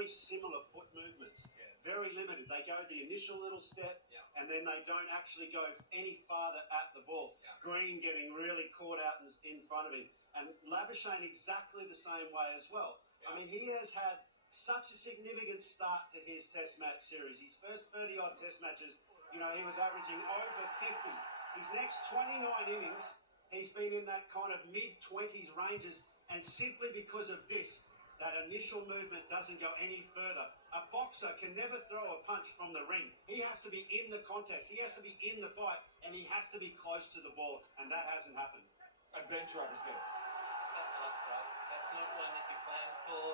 very similar foot movements, very limited. They go the initial little step, and then they don't actually go any farther at the ball. Green getting really caught out in front of him, and Labuschagne exactly the same way as well. I mean, he has had such a significant start to his Test match series. His first 30-odd Test matches, he was averaging over 50. His next 29 innings, he's been in that kind of mid-20s ranges, and simply because of this, that initial movement doesn't go any further. A boxer can never throw a punch from the ring. He has to be in the contest. He has to be in the fight, and he has to be close to the ball, and that hasn't happened. Adventure, obviously. That's not right. That's not one that you plan for.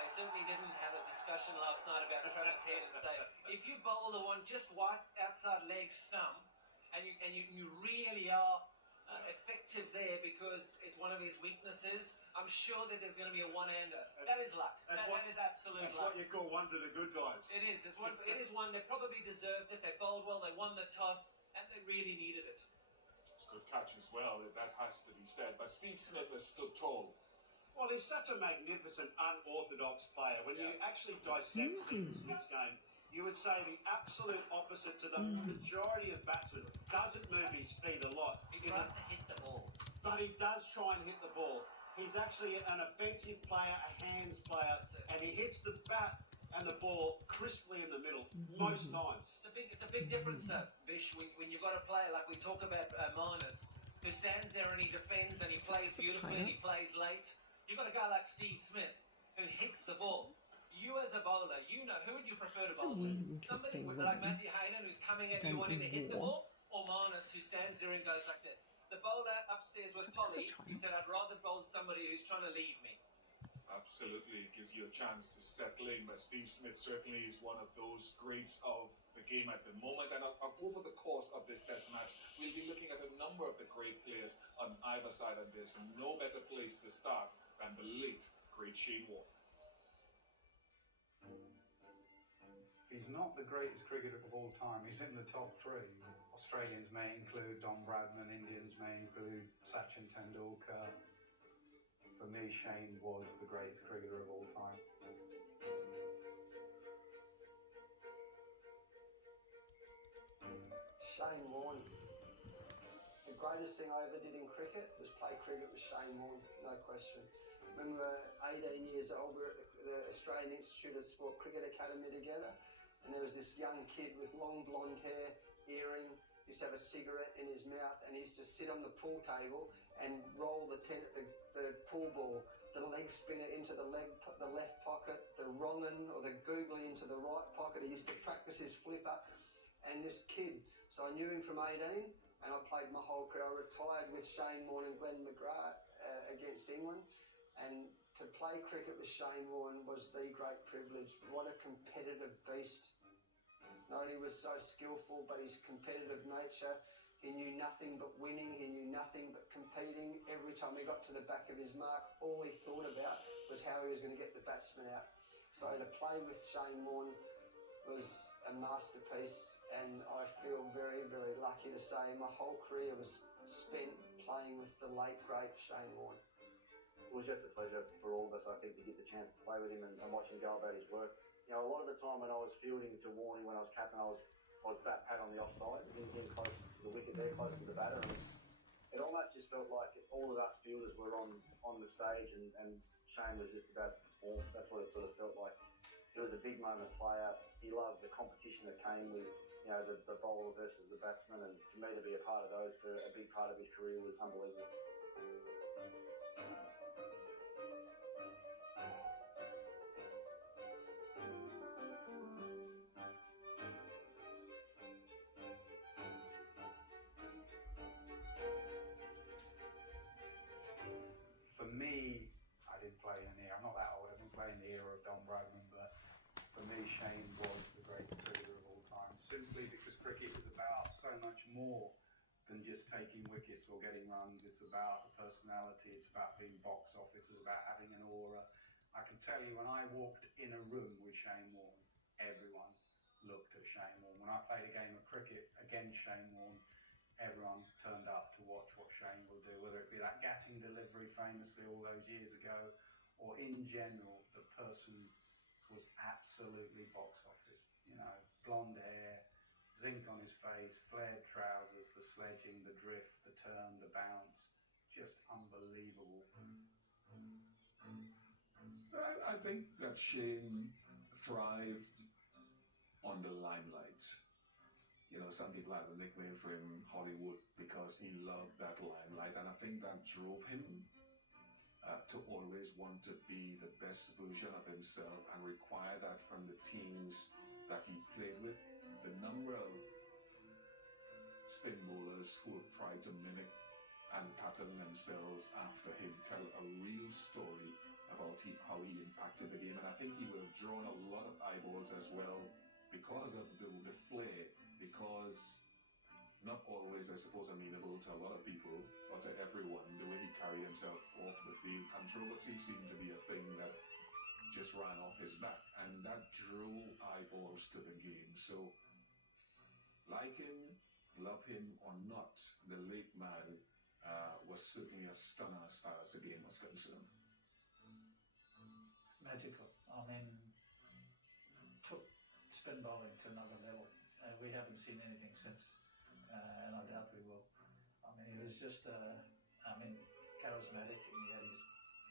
They certainly didn't have a discussion last night about Travis Head and say, if you bowl the one just right outside leg stump, and you really are effective there because it's one of his weaknesses, I'm sure that there's going to be a one-hander. That is luck. That is absolute luck. That's what you call one for the good guys. It is. It is one. They probably deserved it. They bowled well. They won the toss, and they really needed it. It's a good catch as well. That has to be said. But Steve Smith has stood tall. Well, he's such a magnificent, unorthodox player. When you actually dissect Steve Smith's game, you would say the absolute opposite to the majority of batsmen. Doesn't move his feet a lot. He tries to hit the ball. But he does try and hit the ball. He's actually an offensive player, a hands player, and he hits the bat and the ball crisply in the middle most times. It's a big difference, Bish, when you've got a player like we talk about Marnus, who stands there and he defends and he plays beautifully and he plays late. You've got a guy like Steve Smith who hits the ball. You as a bowler, who would you prefer to bowl to? Somebody like Matthew Hayden who's coming at you wanting to hit the ball, or Marnus who stands there and goes like this? The bowler upstairs with Polly, he said, I'd rather bowl somebody who's trying to leave me. Absolutely, it gives you a chance to settle in, but Steve Smith certainly is one of those greats of the game at the moment, and over the course of this Test match, we'll be looking at a number of the great players on either side, and there's no better place to start than the late, great Shane Warne. He's not the greatest cricketer of all time. He's in the top three. Australians may include Don Bradman, Indians may include Sachin Tendulkar. For me, Shane was the greatest cricketer of all time. Shane Warne. The greatest thing I ever did in cricket was play cricket with Shane Warne, no question. When we were 18 years old, we were at the Australian Institute of Sport Cricket Academy together, and there was this young kid with long blonde hair, earring, used to have a cigarette in his mouth, and he used to sit on the pool table and roll the pool ball, the leg spinner into the left pocket, the wrong un or the googly into the right pocket. He used to practice his flipper, and this kid, so I knew him from 18, and I played my whole career. I retired with Shane Warne and Glenn McGrath against England, and to play cricket with Shane Warne was the great privilege. What a competitive beast. Not only was so skillful, but his competitive nature. He knew nothing but winning. He knew nothing but competing. Every time he got to the back of his mark, all he thought about was how he was going to get the batsman out. So to play with Shane Warne was a masterpiece, and I feel very, very lucky to say my whole career was spent playing with the late, great Shane Warne. It was just a pleasure for all of us, I think, to get the chance to play with him and watch him go about his work. A lot of the time when I was fielding to Warnie, when I was captain, I was bat pat on the offside, in close to the wicket there, close to the batter. And it almost just felt like all of us fielders were on the stage, and Shane was just about to perform. That's what it sort of felt like. He was a big moment player. He loved the competition that came with the bowler versus the batsman, and for me to be a part of those for a big part of his career was unbelievable. For me, I didn't play in the era, I'm not that old, I didn't play in the era of Don Bradman, but for me, Shane was the greatest cricketer of all time, simply because cricket was about so much more than just taking wickets or getting runs. It's about the personality, it's about being box office, it's about having an aura. I can tell you, when I walked in a room with Shane Warne, everyone looked at Shane Warne. When I played a game of cricket against Shane Warne, everyone turned up to watch what Shane will do, whether it be that Gatting delivery famously all those years ago, or in general, the person was absolutely box office. You know, blonde hair, zinc on his face, flared trousers, the sledging, the drift, the turn, the bounce, just unbelievable. I think that Shane thrived on the limelight. You know, some people have a nickname for him, Hollywood, because he loved that limelight, and I think that drove him to always want to be the best version of himself and require that from the teams that he played with. The number of spin bowlers who have tried to mimic and pattern themselves after him tell a real story about how he impacted the game, and I think he would have drawn a lot of eyeballs as well because of the flair, because not always, I suppose, amenable to a lot of people or to everyone, the way he carried himself off the field. Controversy seemed to be a thing that just ran off his back, and that drew eyeballs to the game. So, like him, love him or not, the late man was certainly a stunner as far as the game was concerned. Magical. I mean, took spin bowling to another level. We haven't seen anything since, and I doubt we will. I mean, he was just, charismatic, and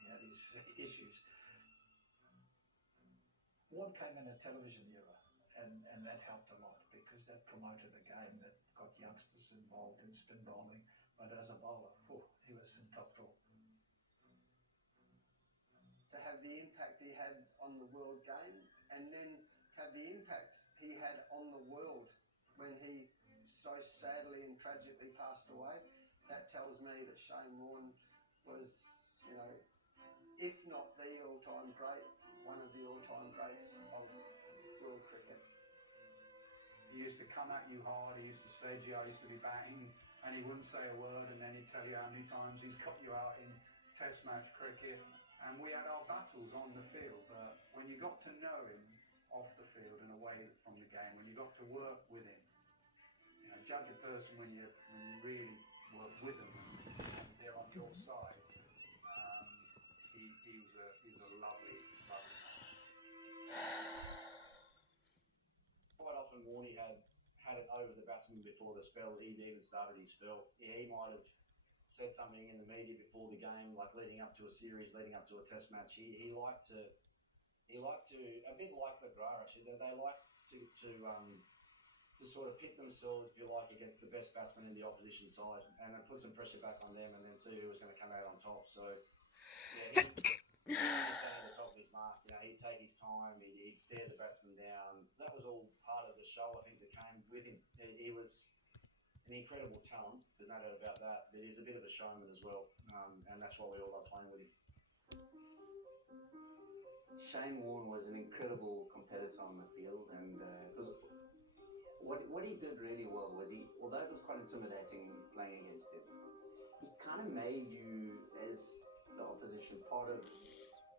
he had his issues. Warren came in a television era, and that helped a lot because that promoted the game, that got youngsters involved in spin bowling. But as a bowler, he was in top draw. To have the impact he had on the world game, and then to have the impact he had on the world when he so sadly and tragically passed away, that tells me that Shane Warne was, you know, if not the all-time great, one of the all-time greats of world cricket. He used to come at you hard, he used to sledge you, I used to be batting, and he wouldn't say a word, and then he'd tell you how many times he's cut you out in test match cricket. And we had our battles on the field, but when you got to know him off the field and away from the game, when you got to work with him, you know, judge a person when you really work with them and they're on your side. He was a lovely man. Quite often Warnie had it over the batsman before the spell. He'd even started his spell. Yeah, he might have said something in the media before the game, like leading up to a series, leading up to a test match. He liked to a bit like McGrath actually. They liked to sort of pit themselves, if you like, against the best batsman in the opposition side, and then put some pressure back on them, and then see who was going to come out on top. So yeah, he'd stay at the top of his mark. You know, he'd take his time. He'd stare the batsman down. That was all part of the show, I think, that came with him. He was an incredible talent, there's no doubt about that, but he's a bit of a showman as well, and that's why we all love playing with him. Shane Warne was an incredible competitor on the field, and because what he did really well was although it was quite intimidating playing against him, he kind of made you, as the opposition, part of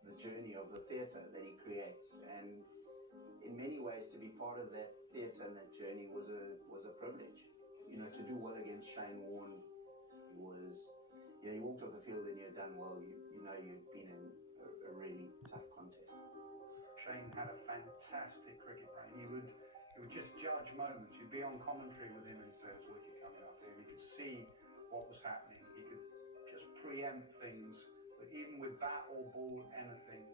the journey of the theatre that he creates, and in many ways to be part of that theatre and that journey was a privilege. You know, to do well against Shane Warne was, you know, you walked off the field and you'd done well. You know you'd been in a really tough contest. Shane had a fantastic cricket brain. He would just judge moments. You'd be on commentary with him and he'd say, "There's a wicket coming up here." And you could see what was happening. He could just preempt things, but even with bat or ball, anything,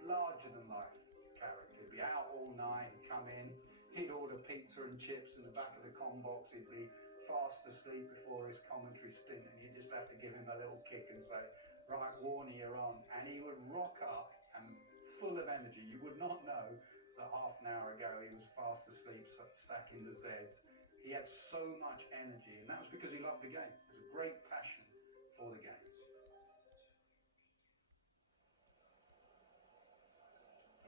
larger than life character. He'd be out all night, he'd come in, he'd order pizza and chips in the back of the comm box. He'd be fast asleep before his commentary stint, and you just have to give him a little kick and say, "Right, Warnie, you're on." And he would rock up and full of energy. You would not know that half an hour ago he was fast asleep stacking the Zs. He had so much energy, and that was because he loved the game. There's a great passion for the game.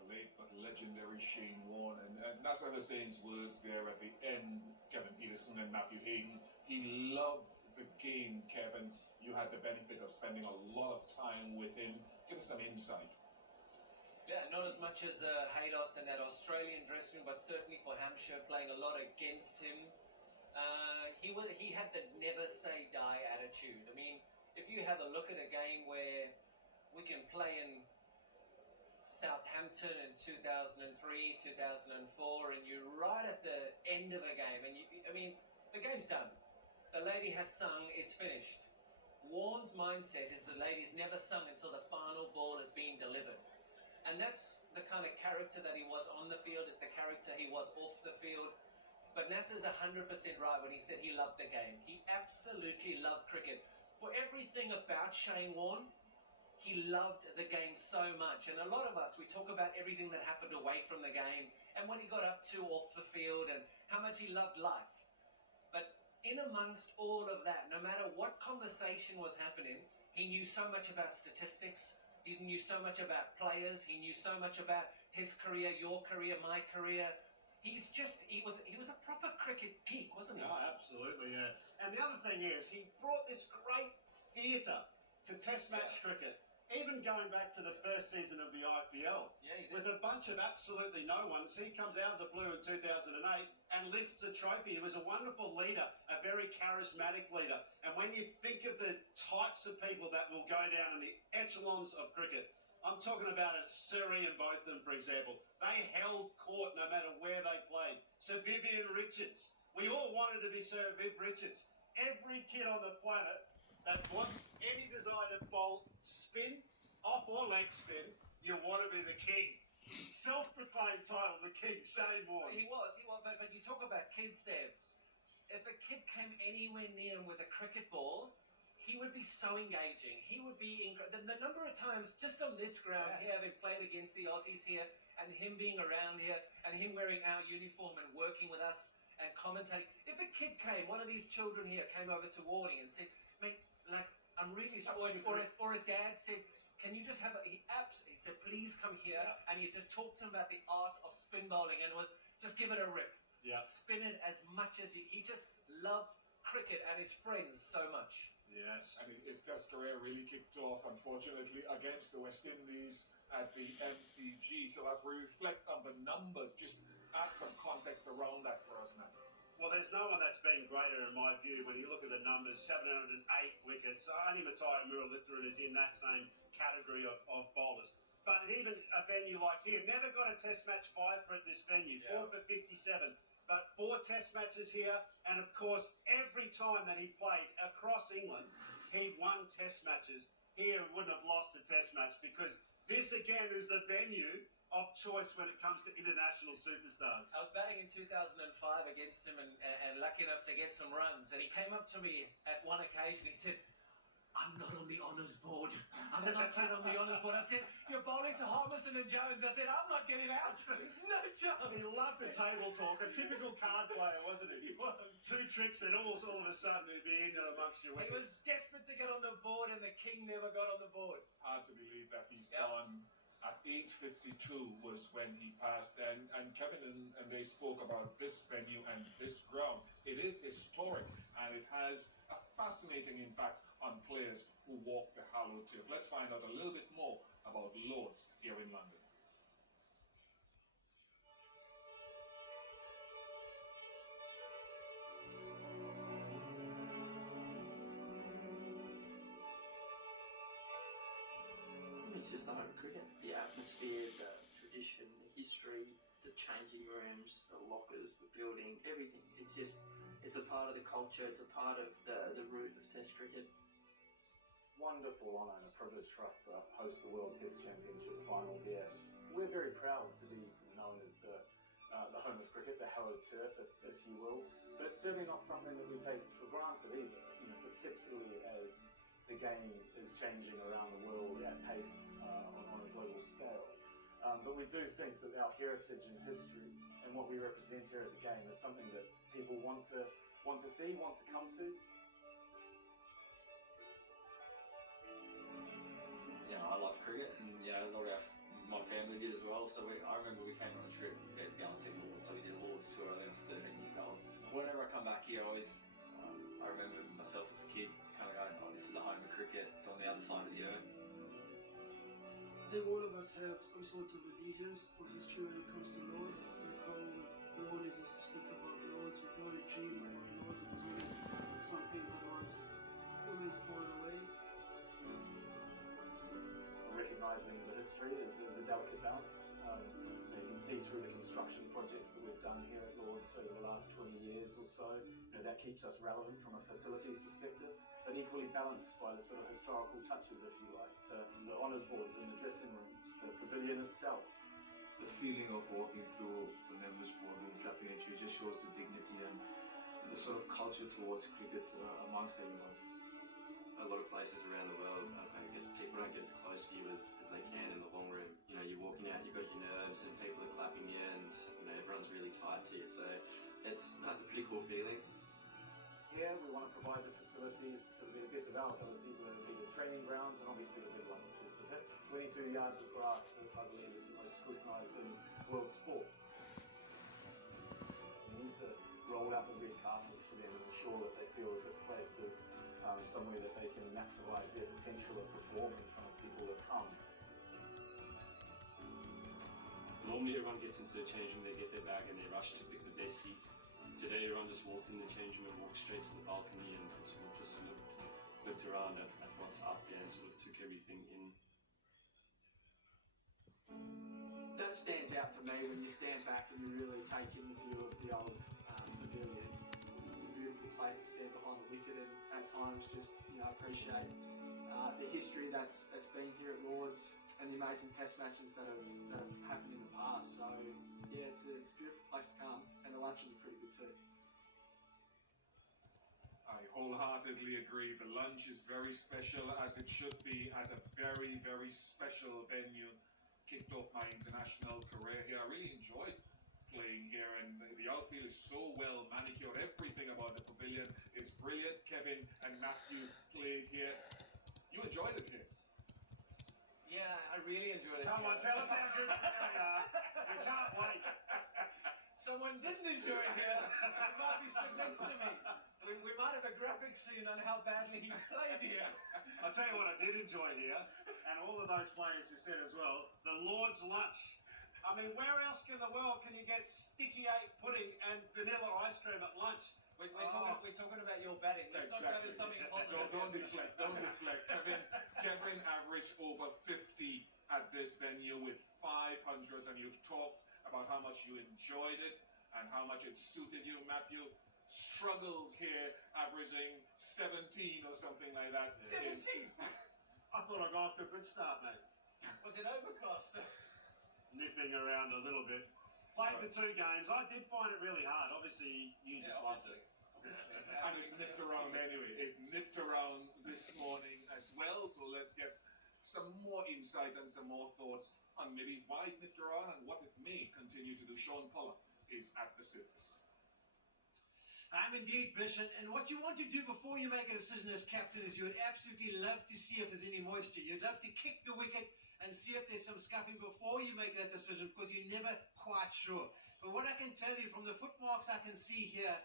Late but legendary Shane Warne, and Nasser Hussain's words there at the end, Kevin Peterson and Matthew Hayden, he loved the game. Kevin, you had the benefit of spending a lot of time with him. Give us some insight. Yeah, not as much as Haydos in that Australian dressing room, but certainly for Hampshire, playing a lot against him. He had the never say die attitude. I mean, if you have a look at a game where we can play in Southampton in 2003, 2004, and you're right at the end of a game, and I mean, the game's done. The lady has sung, it's finished. Warne's mindset is the lady's never sung until the final ball has been delivered. And that's the kind of character that he was on the field, it's the character he was off the field. But Nasser's 100% right when he said he loved the game. He absolutely loved cricket. For everything about Shane Warne, he loved the game so much. And a lot of us, we talk about everything that happened away from the game and what he got up to off the field and how much he loved life. But in amongst all of that, no matter what conversation was happening, he knew so much about statistics, he knew so much about players, he knew so much about his career, your career, my career. He was a proper cricket geek, wasn't he? Oh, absolutely, yeah. And the other thing is, he brought this great theatre to Test match cricket, even going back to the first season of the IPL. Yeah, he did. With a bunch of absolutely no ones, he comes out of the blue in 2008 and lifts a trophy. He was a wonderful leader, a very charismatic leader. And when you think of the types of people that will go down in the echelons of cricket, I'm talking about Surrey and Botham, for example. They held court no matter where they played. Sir Vivian Richards. We all wanted to be Sir Viv Richards. Every kid on the planet that wants any desire to bowl spin, off or leg spin, you want to be the king. Self-proclaimed title, the king, Shane Warne. He was. But you talk about kids there. If a kid came anywhere near him with a cricket ball, he would be so engaging. He would be the number of times just on this ground here, having played against the Aussies here, and him being around here, and him wearing our uniform and working with us and commentating. If a kid came, one of these children here came over to Warnie and said, "Mate, like I'm really sorry," or a dad said, "Can you just have a?" He said, "Please come here," and you just talked to him about the art of spin bowling, and it was just give it a rip. Yeah. Spin it as much as he just loved cricket and his friends so much. Yes. I mean, his test career really kicked off, unfortunately, against the West Indies at the MCG. So as we reflect on the numbers, just add some context around that for us now. Well, there's no one that's been greater in my view when you look at the numbers. 708 wickets. Only Matai Muralitharan is in that same category of bowlers. But even a venue like here, never got a test match 5 for this venue. 4 for 57. But 4 test matches here, and of course, every time that he played across England, he won test matches. Here, wouldn't have lost a test match because this again is the venue of choice when it comes to international superstars. I was batting in 2005 against him and lucky enough to get some runs. And he came up to me at one occasion. He said, "I'm not on the honours board. I'm not yet on the honours board." I said, "You're bowling to Harmison and Jones." I said, "I'm not getting out." No chance. He loved the table talk. A typical card player, wasn't he? He was. 2 tricks and all of a sudden he'd be in and amongst your He wickets. was desperate to get on the board and the king never got on the board. Hard to believe that he's gone. At age 52 was when he passed, and Kevin and they spoke about this venue and this ground. It is historic, and it has a fascinating impact on players who walk the hallowed turf. Let's find out a little bit more about Lord's here in London. It's just the home cricket, the atmosphere, the tradition, the history, the changing rooms, the lockers, the building, everything. It's a part of the culture, it's a part of the root of Test cricket. Wonderful honour and a privilege for us to host the World Test Championship final here. We're very proud to be known as the home of cricket, the hallowed turf, if you will. But it's certainly not something that we take for granted either, particularly as the game is changing around the world at pace on a global scale. But we do think that our heritage and history and what we represent here at the game is something that people want to see, want to come to. I love cricket, and a lot of my family did as well. So I remember we came on a trip to go and see Lords. So we did a Lords tour. I was 13 years old. Whenever I come back here, I remember myself as a kid kind of going, "Oh, this is the home of cricket. It's on the other side of the earth." I think all of us have some sort of allegiance or history when it comes to Lords. We always used to speak about Lords. We can only dream about Lords. It was always something that was always far away. Recognise minimising the history is a delicate balance. You can see through the construction projects that we've done here at Lord's over the last 20 years or so, that keeps us relevant from a facilities perspective, but equally balanced by the sort of historical touches, if you like, the honours boards in the dressing rooms, the pavilion itself. The feeling of walking through the members' boardroom, clapping at you, just shows the dignity and the sort of culture towards cricket amongst everyone. A lot of places around the world, I guess people don't get as close to you as they can in the long room. You know, you're walking out, you've got your nerves, and people are clapping you, and everyone's really tight to you. So it's a pretty cool feeling. Here we want to provide the facilities to the best of our ability, whether it be the training grounds and obviously the big one, which is the pitch. 22 yards of grass that I believe is the most scrutinised in world sport. We need to roll out the red carpet for them and ensure that they feel that this place is somewhere that they can maximise their potential and perform in front of people that come. Normally everyone gets into the change room, they get their bag and they rush to pick the best seat. Today everyone just walked in the change room and walked straight to the balcony and sort of just looked around at what's out there and sort of took everything in. That stands out for me when you stand back and you really take in the view of the old pavilion. It's a beautiful place to stand behind the wicket and at times just appreciate the history that's been here at Lord's and the amazing test matches that have happened in the past. So yeah, it's a beautiful place to come, and the lunches are pretty good too. I wholeheartedly agree. The lunch is very special, as it should be, at a very, very special venue. Kicked off my international career here. I really enjoyed playing here, and the outfield is so well manicured. Everything about the pavilion is brilliant. Kevin and Matthew played here. You enjoyed it here? Yeah, I really enjoyed it. Come on, tell us how good we are. We can't wait. Someone didn't enjoy it here. It might be stood next to me. We might have a graphic soon on how badly he played here. I'll tell you what I did enjoy here, and all of those players who said as well, the Lord's lunch. I mean, where else in the world can you get sticky pudding and vanilla ice cream at lunch? We're talking about your batting. Let's not go to something positive. Don't deflect. Kevin averaged over 50 at this venue with 500s, and you've talked about how much you enjoyed it and how much it suited you. Matthew struggled here, averaging 17 or something like that. 17? I thought I got off to a good start, mate. Was it overcast? Nipping around a little bit. Played the 2 games. I did find it really hard. Obviously, you just loved it. And it nipped around anyway. It nipped around this morning as well. So let's get some more insight and some more thoughts on maybe why it nipped around and what it may continue to do. Sean Pollock is at the service. I'm indeed, Bish, and what you want to do before you make a decision as captain is you would absolutely love to see if there's any moisture. You'd love to kick the wicket and see if there's some scuffing before you make that decision, because you're never quite sure. But what I can tell you from the footmarks I can see here,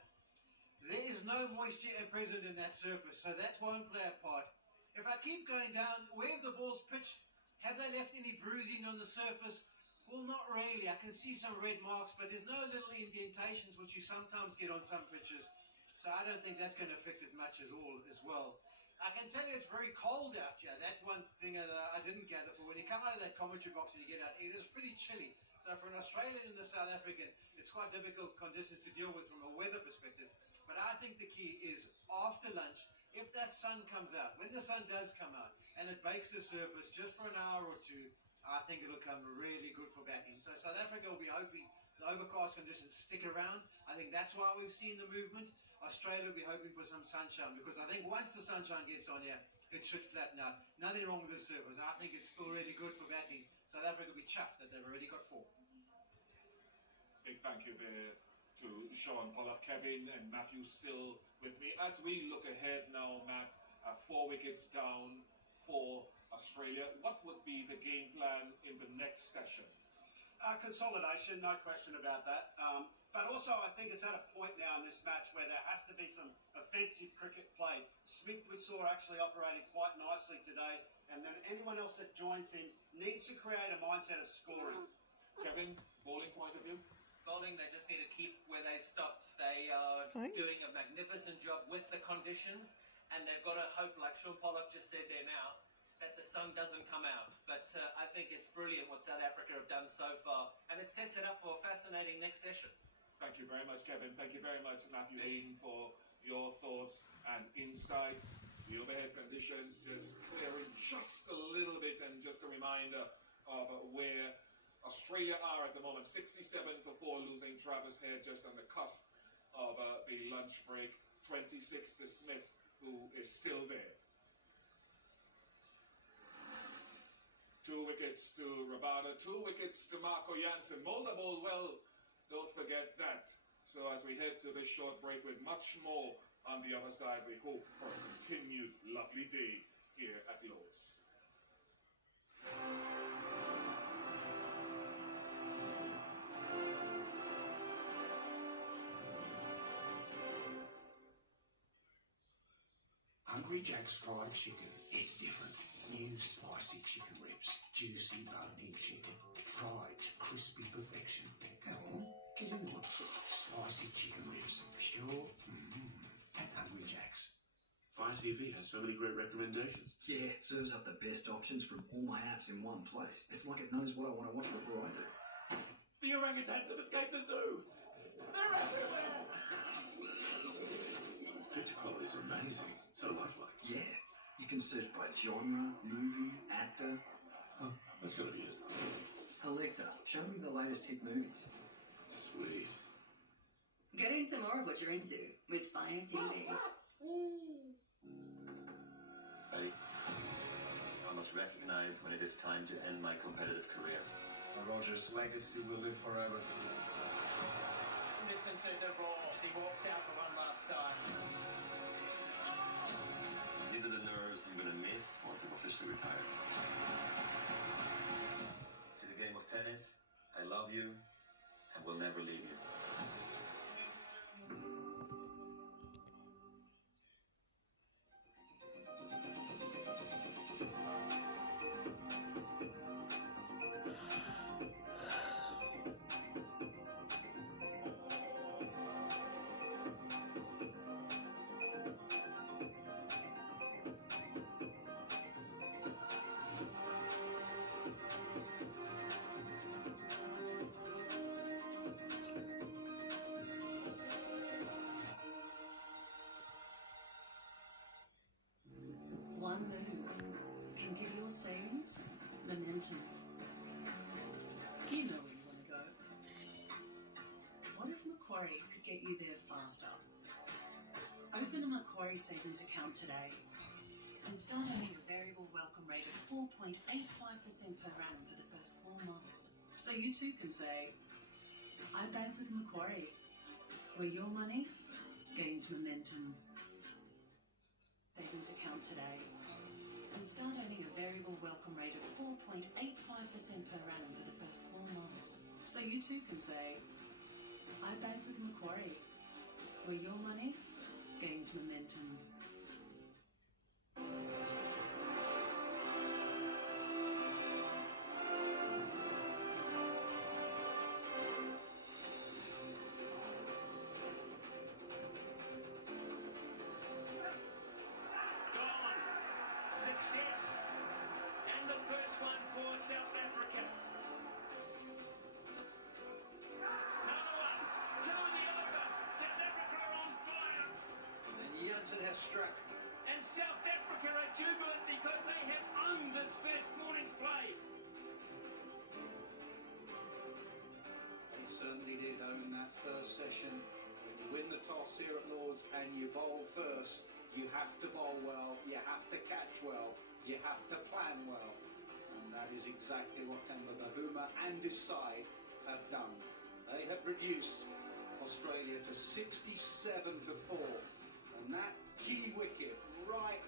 there is no moisture present in that surface, so that won't play a part. If I keep going down, where have the balls pitched? Have they left any bruising on the surface? Well, not really. I can see some red marks, but there's no little indentations which you sometimes get on some pitches. So I don't think that's going to affect it much as well. I can tell you it's very cold out here. That one thing that I didn't gather for. When you come out of that commentary box and you get out, it is pretty chilly. So for an Australian and a South African, it's quite difficult conditions to deal with from a weather perspective. But I think the key is after lunch, if that sun comes out, when the sun does come out, and it bakes the surface just for an hour or two, I think it'll come really good for batting. So South Africa will be hoping the overcast conditions stick around. I think that's why we've seen the movement. Australia will be hoping for some sunshine, because I think once the sunshine gets on here, it should flatten out. Nothing wrong with the surface. I think it's still really good for batting. South Africa will be chuffed that they've already got 4. Big thank you there to Sean Pollock. Kevin and Matthew still with me. As we look ahead now, Matt, 4 wickets down for Australia. What would be the game plan in the next session? Consolidation, no question about that. But also, I think it's at a point now in this match where there has to be some offensive cricket played. Smith, we saw actually operating quite nicely today, and then anyone else that joins him needs to create a mindset of scoring. Kevin, bowling point of view? Bowling, they just need to keep where they stopped. They are doing a magnificent job with the conditions, and they've got to hope, like Sean Pollock just said there now, that the sun doesn't come out. But I think it's brilliant what South Africa have done so far, and it sets it up for a fascinating next session. Thank you very much, Kevin. Thank you very much, Matthew Hayden, for your thoughts and insight. The overhead conditions just clearing just a little bit, and just a reminder of where Australia are at the moment. 67 for 4, losing Travis Head just on the cusp of the lunch break. 26 to Smith, who is still there. 2 wickets to Rabada, 2 wickets to Marco Jansen. Mulder bowled well, don't forget that. So as we head to this short break with much more on the other side, we hope for a continued lovely day here at Lord's. Hungry Jack's fried chicken. It's different. New spicy chicken ribs. Juicy bone-in chicken. Fried to crispy perfection. Go on, get into it. Spicy chicken ribs. Pure at Hungry Jack's. Fire TV has so many great recommendations. Yeah, serves up the best options from all my apps in one place. It's like it knows what I want to watch before I do. The orangutans have escaped the zoo! They're everywhere! Picture quality is amazing. So lifelike. Yeah, you can search by genre, movie, actor. Oh, that's gotta be it. Alexa, show me the latest hit movies. Sweet. Get into more of what you're into with Fire TV. Buddy, I must recognize when it is time to end my competitive career. Roger's legacy will live forever. Listen to the roar as he walks out for one last time. These are the nerves I'm gonna miss once I'm officially retired. To the game of tennis, I love you and will never leave you. One move can give your sails momentum. You know where you want to go. What if Macquarie could get you there faster? Open a Macquarie savings account today and start earning a variable welcome rate of 4.85% per annum for the first 4 months. So you too can say, I bank with Macquarie, where your money gains momentum. Savings account today and start earning a variable welcome rate of 4.85% per annum for the first 4 months. So you too can say, I bank with Macquarie, where your money gains momentum. Success, and the first one for South Africa. Another one, 2 in the over. South Africa are on fire. And Jansen has struck. And South Africa are jubilant because they have owned this first morning's play. They certainly did own that first session. When you win the toss here at Lord's and you bowl first, you have to bowl well, you have to catch well, you have to plan well. And that is exactly what Temba Bavuma and his side have done. They have reduced Australia to 67 for 4. And that key wicket right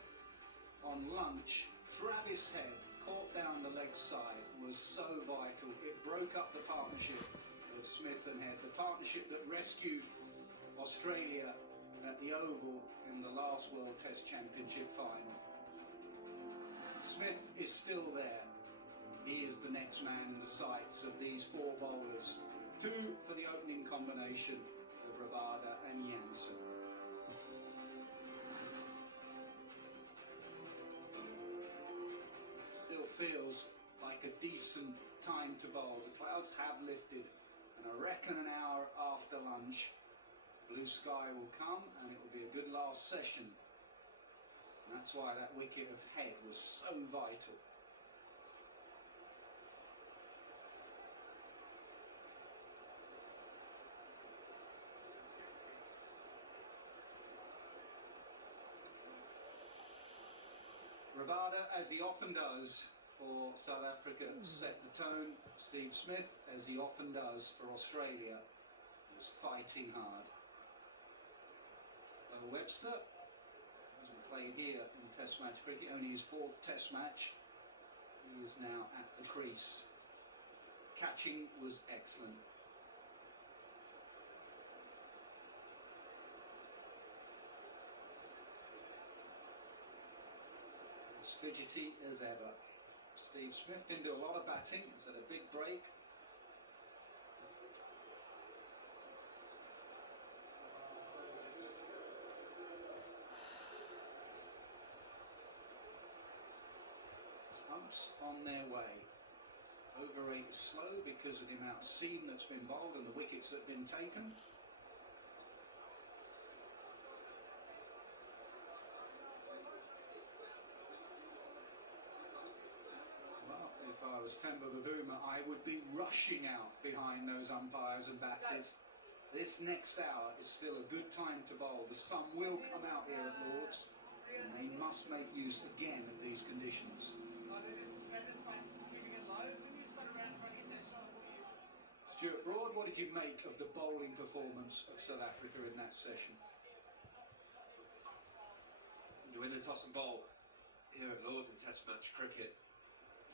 on lunch, Travis Head caught down the leg side, was so vital. It broke up the partnership of Smith and Head, the partnership that rescued Australia at the Oval in the last World Test Championship final. Smith is still there. He is the next man in the sights of these 4 bowlers. 2 for the opening combination of Rabada and Jansen. feels like a decent time to bowl. The clouds have lifted, and I reckon an hour after lunch, blue sky will come, and it will be a good last session. And that's why that wicket of head was so vital. Rabada, as he often does for South Africa, set the tone. Steve Smith, as he often does for Australia, was fighting hard. Webster hasn't played here in Test match cricket, only his 4th Test match. He is now at the crease. Catching was excellent. As fidgety as ever. Steve Smith didn't do a lot of batting. He's had a big break. Humps on their way. Over 8 slow because of the amount of seam that's been bowled and the wickets that have been taken. Well, if I was Temba Bavuma, I would be rushing out behind those umpires and batsmen. This next hour is still a good time to bowl. The sun will come out here at Lord's, and they must make use again of these conditions. Stuart Broad, what did you make of the bowling performance of South Africa in that session? You win the toss and bowl here at Lord's in Test match cricket.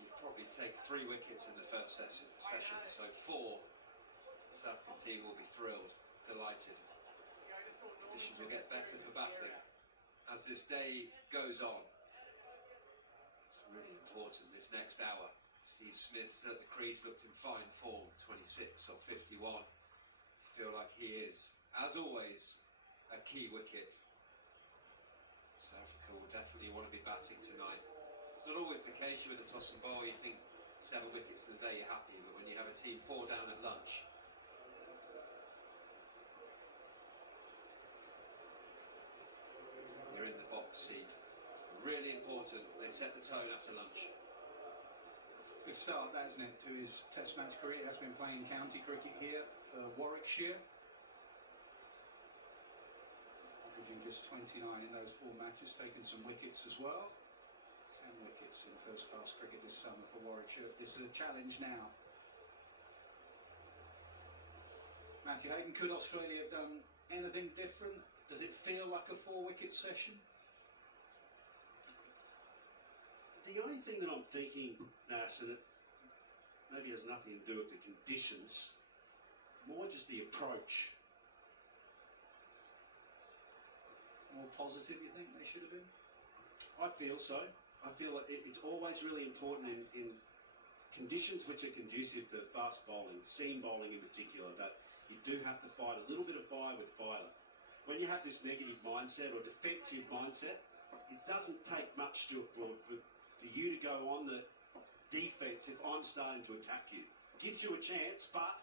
You probably take 3 wickets in the first session, so 4. The South African team will be thrilled, delighted. Conditions will get better for batting as this day goes on. It's really important this next hour. Steve Smith at the crease looked in fine form, 26 or 51. Feel like he is, as always, a key wicket. South Africa will definitely want to be batting tonight. It's not always the case. You win the toss and bowl, you think 7 wickets in the day, you're happy. But when you have a team 4 down at lunch, you're in the box seat. It's really important. They set the tone after lunch. Good start, hasn't it, to his Test match career. He's been playing county cricket here for Warwickshire. Averaging just 29 in those 4 matches, taken some wickets as well. 10 wickets in first-class cricket this summer for Warwickshire. This is a challenge now. Matthew Hayden, could Australia have done anything different? Does it feel like a 4-wicket session? The only thing that I'm thinking, Nas, and it maybe has nothing to do with the conditions, more just the approach. More positive, you think they should have been? I feel so. I feel that it's always really important in conditions which are conducive to fast bowling, seam bowling in particular, that you do have to fight a little bit of fire with fire. When you have this negative mindset or defensive mindset, it doesn't take much, Stuart Broad, for you to go on the defence if I'm starting to attack you. Gives you a chance, but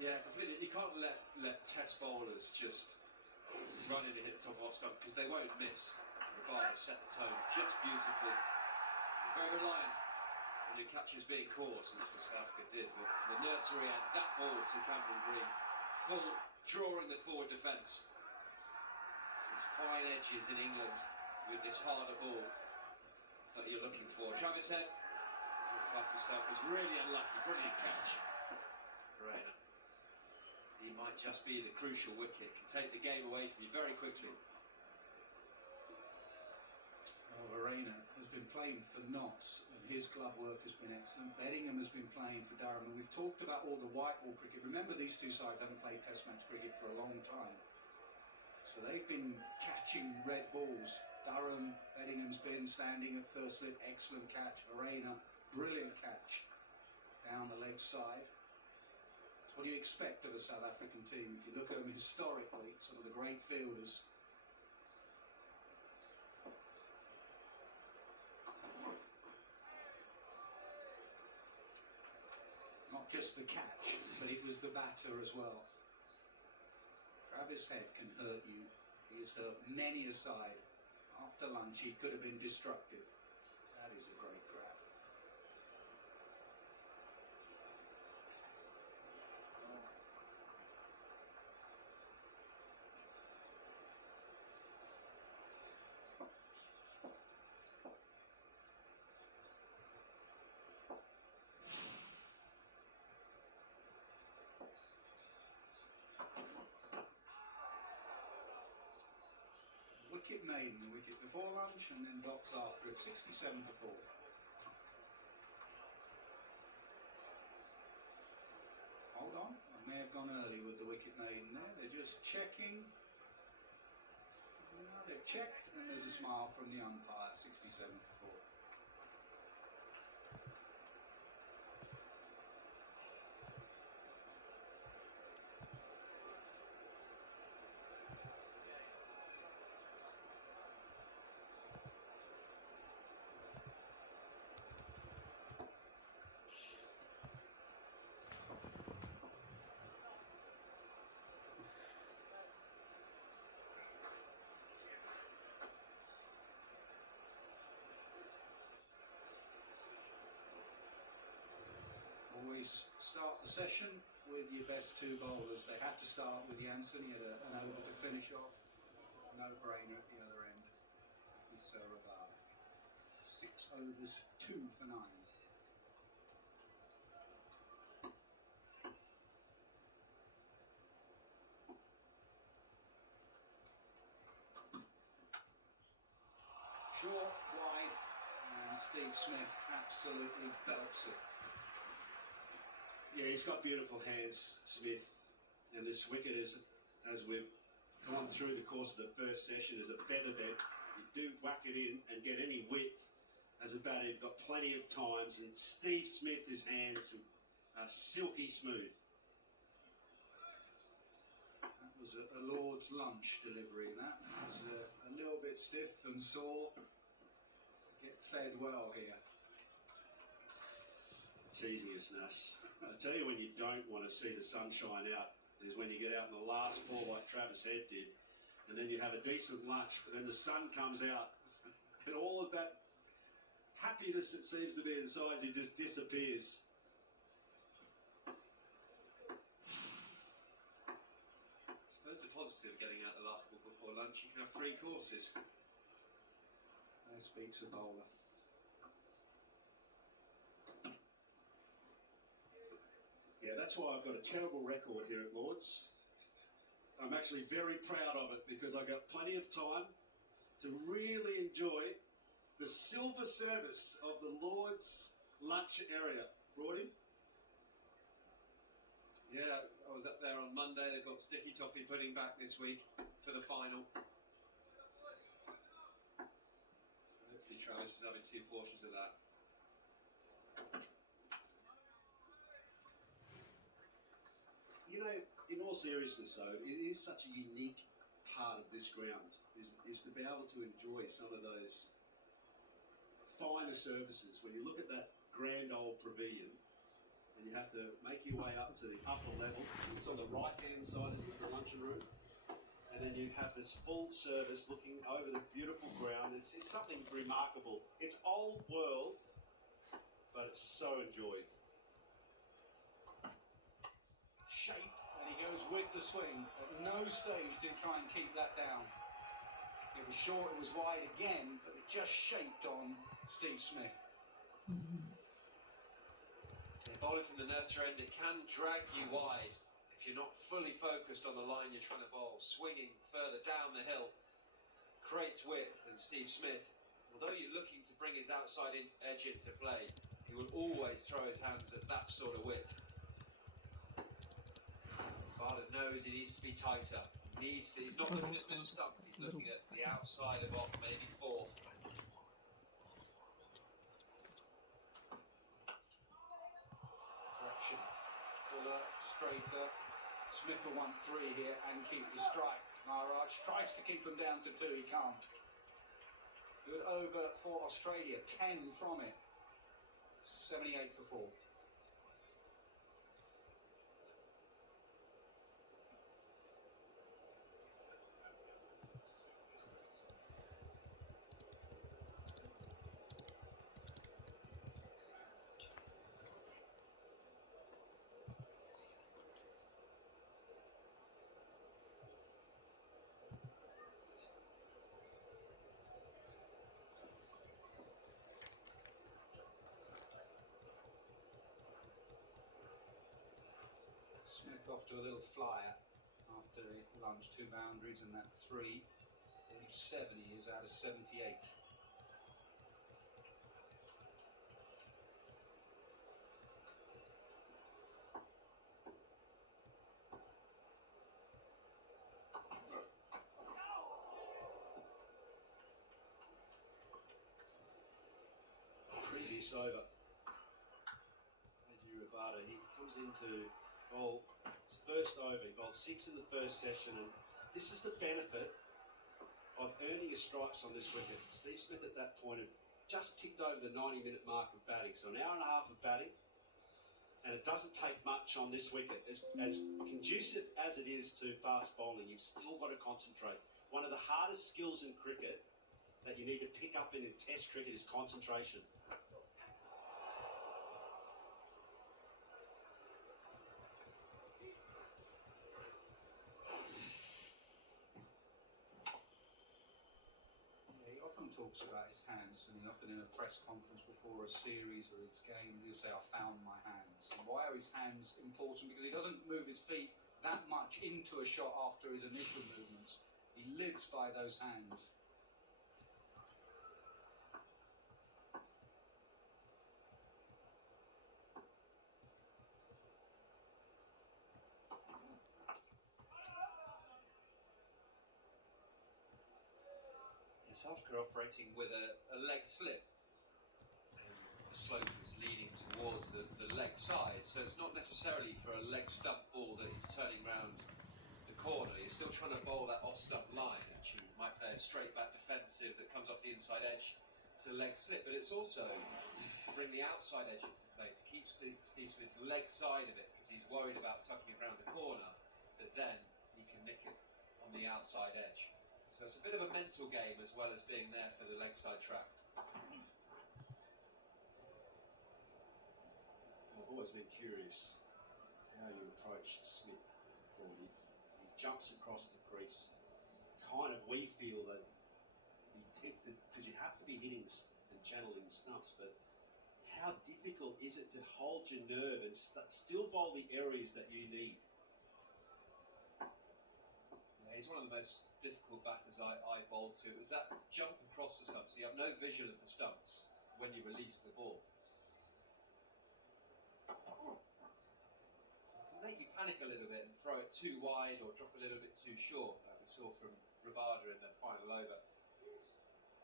yeah, completely. You can't let Test bowlers just run in and hit the top of off stump because they won't miss. Rabada set the tone just beautifully. Very reliant on your catches being caught, and what South Africa did with the nursery and that ball to Cameron Green, full drawing the forward defence. Fine edges in England with this harder ball that you're looking for. Travis Head, past himself, was really unlucky. Brilliant catch. Reina. He might just be the crucial wicket. Can take the game away from you very quickly. Well, Reina has been playing for Notts, and his glove work has been excellent. Beddingham has been playing for Durham, and we've talked about all the white ball cricket. Remember, these 2 sides haven't played Test match cricket for a long time. So they've been catching red balls. Durham, Beddingham's been standing at first slip, excellent catch. Reina, brilliant catch down the leg side. So what do you expect of a South African team? If you look at them historically, some of the great fielders, just the catch, but it was the batter as well. Travis Head can hurt you. He has hurt many a side. After lunch, he could have been destructive. That is a great grab. Wicket maiden, the wicket before lunch, and then dots after at 67 for 4. Hold on, I may have gone early with the wicket maiden there. They're just checking. No, they've checked, and there's a smile from the umpire. 67 for 4. Always start the session with your best two bowlers. They have to start with Jansen. He had an over to finish off. No-brainer at the other end. With Sarabah. 6 overs, 2 for 9. Short, wide, and Steve Smith absolutely belts it. Yeah, he's got beautiful hands, Smith. And this wicket is, as we've gone through the course of the first session, is a feather bed. You do whack it in and get any width as a batter. You've got plenty of times. And Steve Smith, his hands are silky smooth. That was a Lord's lunch delivery. That was a little bit stiff and sore. Get fed well here. Teasing us, Nas. I tell you, when you don't want to see the sunshine out is when you get out in the last 4 like Travis Head did, and then you have a decent lunch, but then the sun comes out, and all of that happiness that seems to be inside you just disappears. I suppose the positive of getting out the last ball before lunch, you can have 3 courses. There speaks a bowler. Yeah, that's why I've got a terrible record here at Lord's. I'm actually very proud of it because I got plenty of time to really enjoy the silver service of the Lord's lunch area. Brody? Yeah, I was up there on Monday. They've got sticky toffee pudding back this week for the final. So hopefully Travis is having 2 portions of that. You know, in all seriousness though, it is such a unique part of this ground, is to be able to enjoy some of those finer services. When you look at that grand old pavilion, and you have to make your way up to the upper level, it's on the right-hand side is the luncheon room, and then you have this full service looking over the beautiful ground. It's something remarkable. It's old world, but it's so enjoyed. Shape, and he goes with the swing. At no stage did he try and keep that down. It was short, it was wide again, but it just shaped on Steve Smith. Bowling from the nursery end, it can drag you wide if you're not fully focused on the line you're trying to bowl. Swinging further down the hill creates width, and Steve Smith, although you're looking to bring his outside edge into play, he will always throw his hands at that sort of width. Bartlett knows he needs to be tighter. He's not looking at middle stump, he's looking at the outside of off, maybe 4. Direction. Fuller, straighter. Smith will want 3 here and keep the strike. Maharaj tries to keep them down to 2, he can't. Good over for Australia, 10 from it. 78 for 4. off to a little flyer after he lunged 2 boundaries and that 3. 47 he is out of 78. Previous over. Eddie Rabada, he comes into bowl his first over. He bowled 6 in the first session, and this is the benefit of earning his stripes on this wicket. Steve Smith at that point had just ticked over the 90-minute mark of batting, so an hour and a half of batting, and it doesn't take much on this wicket. As conducive as it is to fast bowling, you've still got to concentrate. One of the hardest skills in cricket that you need to pick up in Test cricket is concentration. Talks about his hands, and he often in a press conference before a series or his game, he'll say, I found my hands. And why are his hands important? Because he doesn't move his feet that much into a shot after his initial movements. He lives by those hands. After operating with a leg slip, and the slope is leading towards the leg side, so it's not necessarily for a leg stump ball that he's turning round the corner. You're still trying to bowl that off stump line. Actually, you might play a straight back defensive that comes off the inside edge to leg slip, but it's also to bring the outside edge into play, to keep Steve Smith leg side of it, because he's worried about tucking it around the corner, but then he can nick it on the outside edge. So it's a bit of a mental game as well as being there for the leg side track. I've always been curious how you approach Smith. He jumps across the crease. Kind of, we feel that he'd be tempted, because you have to be hitting and channeling stumps, but how difficult is it to hold your nerve and still bowl the areas that you need? He's one of the most difficult batters I bowled to. It was that jump across the stumps. You have no visual of the stumps when you release the ball. So it can make you panic a little bit and throw it too wide or drop a little bit too short, like we saw from Rabada in the final over.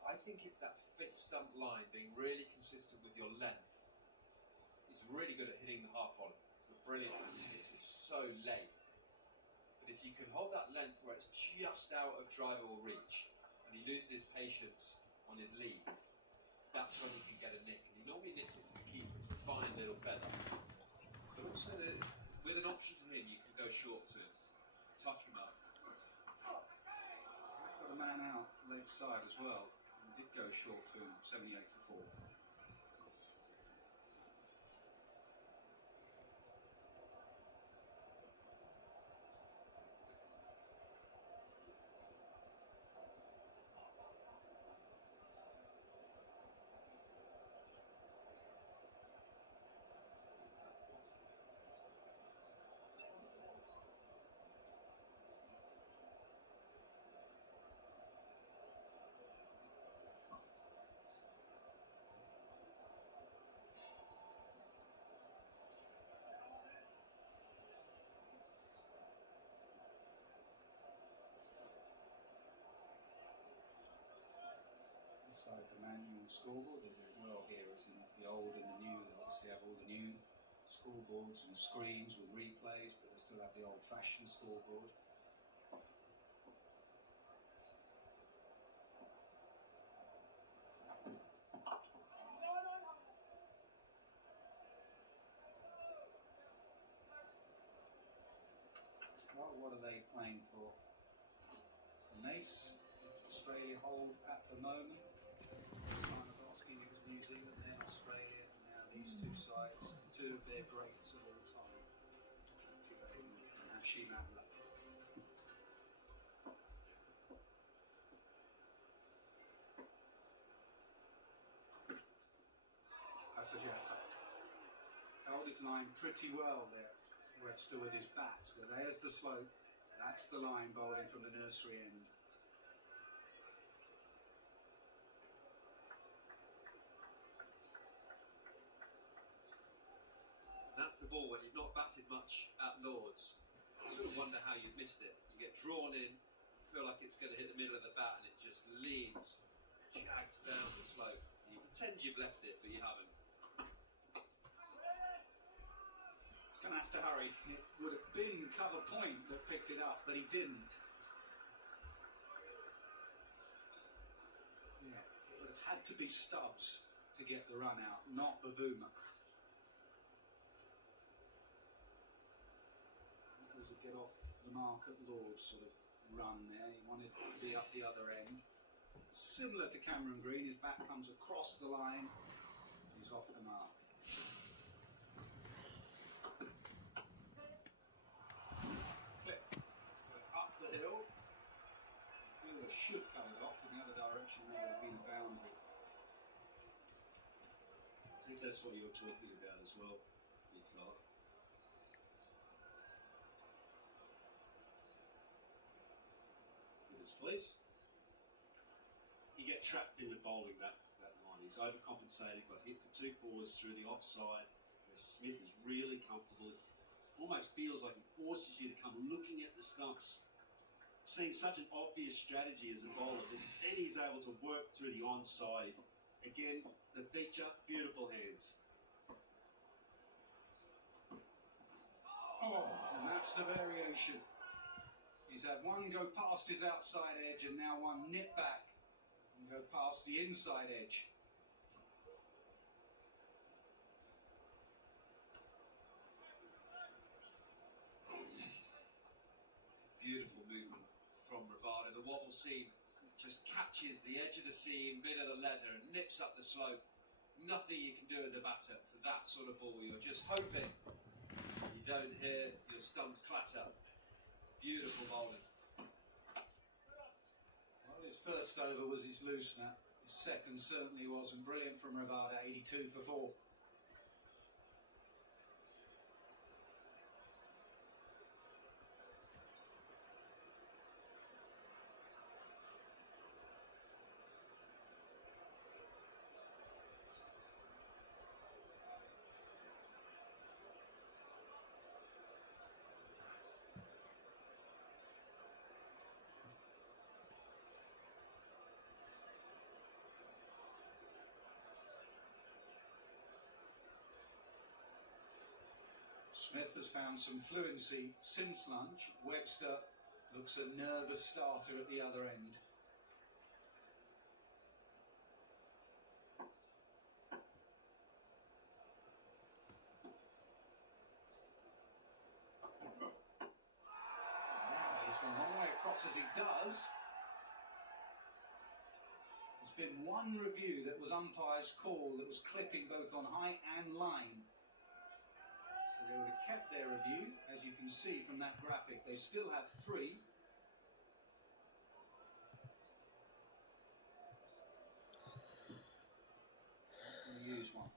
I think it's that 5th stump line, being really consistent with your length. He's really good at hitting the half volley. It's brilliant. He hits it so late. But if you can hold that length where it's just out of drivable reach, and he loses patience on his leave, that's when he can get a nick. And he normally nicks it to the keeper. It's a fine little feather. But also, with an option to him, you can go short to him, tuck him up. Got a man out leg side as well. He did go short to him, 78 for 4. Inside the manual scoreboard, they do it well here, isn't it? The old and the new, they obviously have all the new scoreboards and screens with replays, but they still have the old-fashioned scoreboard. Well, what are they playing for? Mace, Australia hold at the moment. Kind of asking because New Zealand, then Australia, and now these two sides, 2 of their greats of all time, Tibain and Hashim Amla. That's a Jaffa. Held its line pretty well there. Webster with his bat. Well, there's the slope. That's the line bowling from the nursery end. That's the ball when you've not batted much at Lords. You sort of wonder how you've missed it. You get drawn in, you feel like it's going to hit the middle of the bat, and it just leans, jags down the slope. You pretend you've left it, but you haven't. He's going to have to hurry. It would have been cover point that picked it up, but he didn't. Yeah, it would have had to be Stubbs to get the run out, not Bavuma. It was a get off the mark at Lord's sort of run there. He wanted to be up the other end. Similar to Cameron Green, his bat comes across the line. He's off the mark. Clip up the hill. Fielder should cut it off in the other direction. That would have been a boundary. I think that's what you're talking about as well, Clark. With his place. You get trapped into bowling that line. He's overcompensated, got hit for 2 fours through the offside. Smith is really comfortable. It almost feels like he forces you to come looking at the stumps. It seems such an obvious strategy as a bowler, but then he's able to work through the onside. Again, the feature, beautiful hands. Oh, and that's the variation. He's had one go past his outside edge and now one nip back and go past the inside edge. Beautiful movement from Rabada. The wobble seam just catches the edge of the seam, bit of the leather, and nips up the slope. Nothing you can do as a batter to that sort of ball. You're just hoping you don't hear your stumps clatter. Beautiful bowling. Well, his first over was his loose snap. His second certainly wasn't brilliant from Rabada, 82 for 4. Smith has found some fluency since lunch. Webster looks a nervous starter at the other end. Now he's gone a long way across as he does. There's been one review that was umpire's call that was clipping both on height and line. So they would have kept their review, as you can see from that graphic. They still have 3. Use one.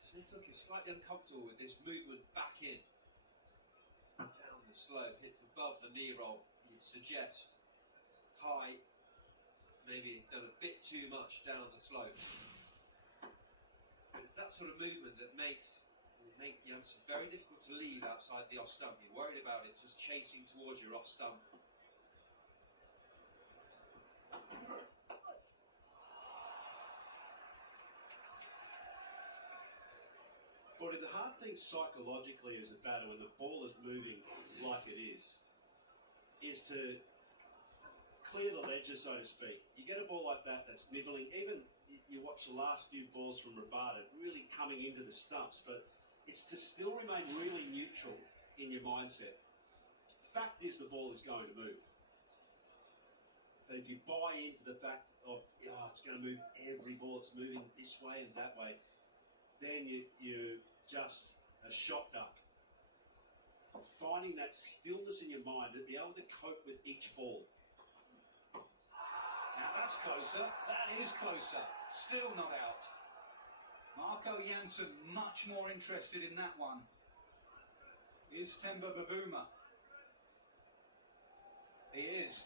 Smith looking slightly uncomfortable with this movement back in. Down the slope, hits above the knee roll. You'd suggest high, maybe done a bit too much down the slope. But it's that sort of movement that makes Janssen very difficult to leave outside the off stump. You're worried about it just chasing towards your off stump. But the hard thing psychologically as a batter when the ball is moving like it is to clear the ledger, so to speak. You get a ball like that that's nibbling. Even you watch the last few balls from Rabada really coming into the stumps, but it's to still remain really neutral in your mindset. Fact is the ball is going to move. But if you buy into the fact of, it's going to move every ball, it's moving this way and that way, then you're just a shot duck. Finding that stillness in your mind to be able to cope with each ball. Now that's closer. That is closer. Still not out. Marco Jansen much more interested in that one. Is Temba Bavuma? He is.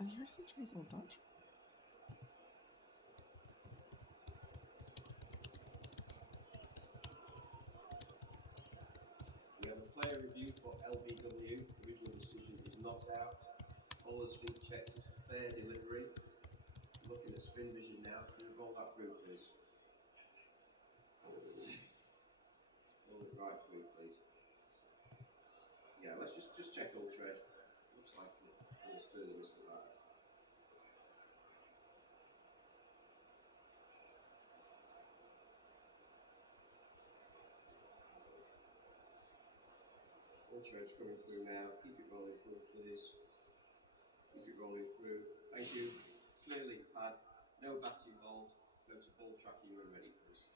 Ali her sente mais vontade? We have a player review for LBW. Original decision is not out. Bowler's been checked. Fair delivery. Looking at spin vision now. Can you roll that through, please? Roll it right through, please. Yeah, let's just check all trade. Looks like it's clearly missed the batter. All trade's coming through now. Keep it rolling through, please. Keep it rolling through. Thank you. Clearly, pad. No bat involved. Go to ball tracking when ready, please.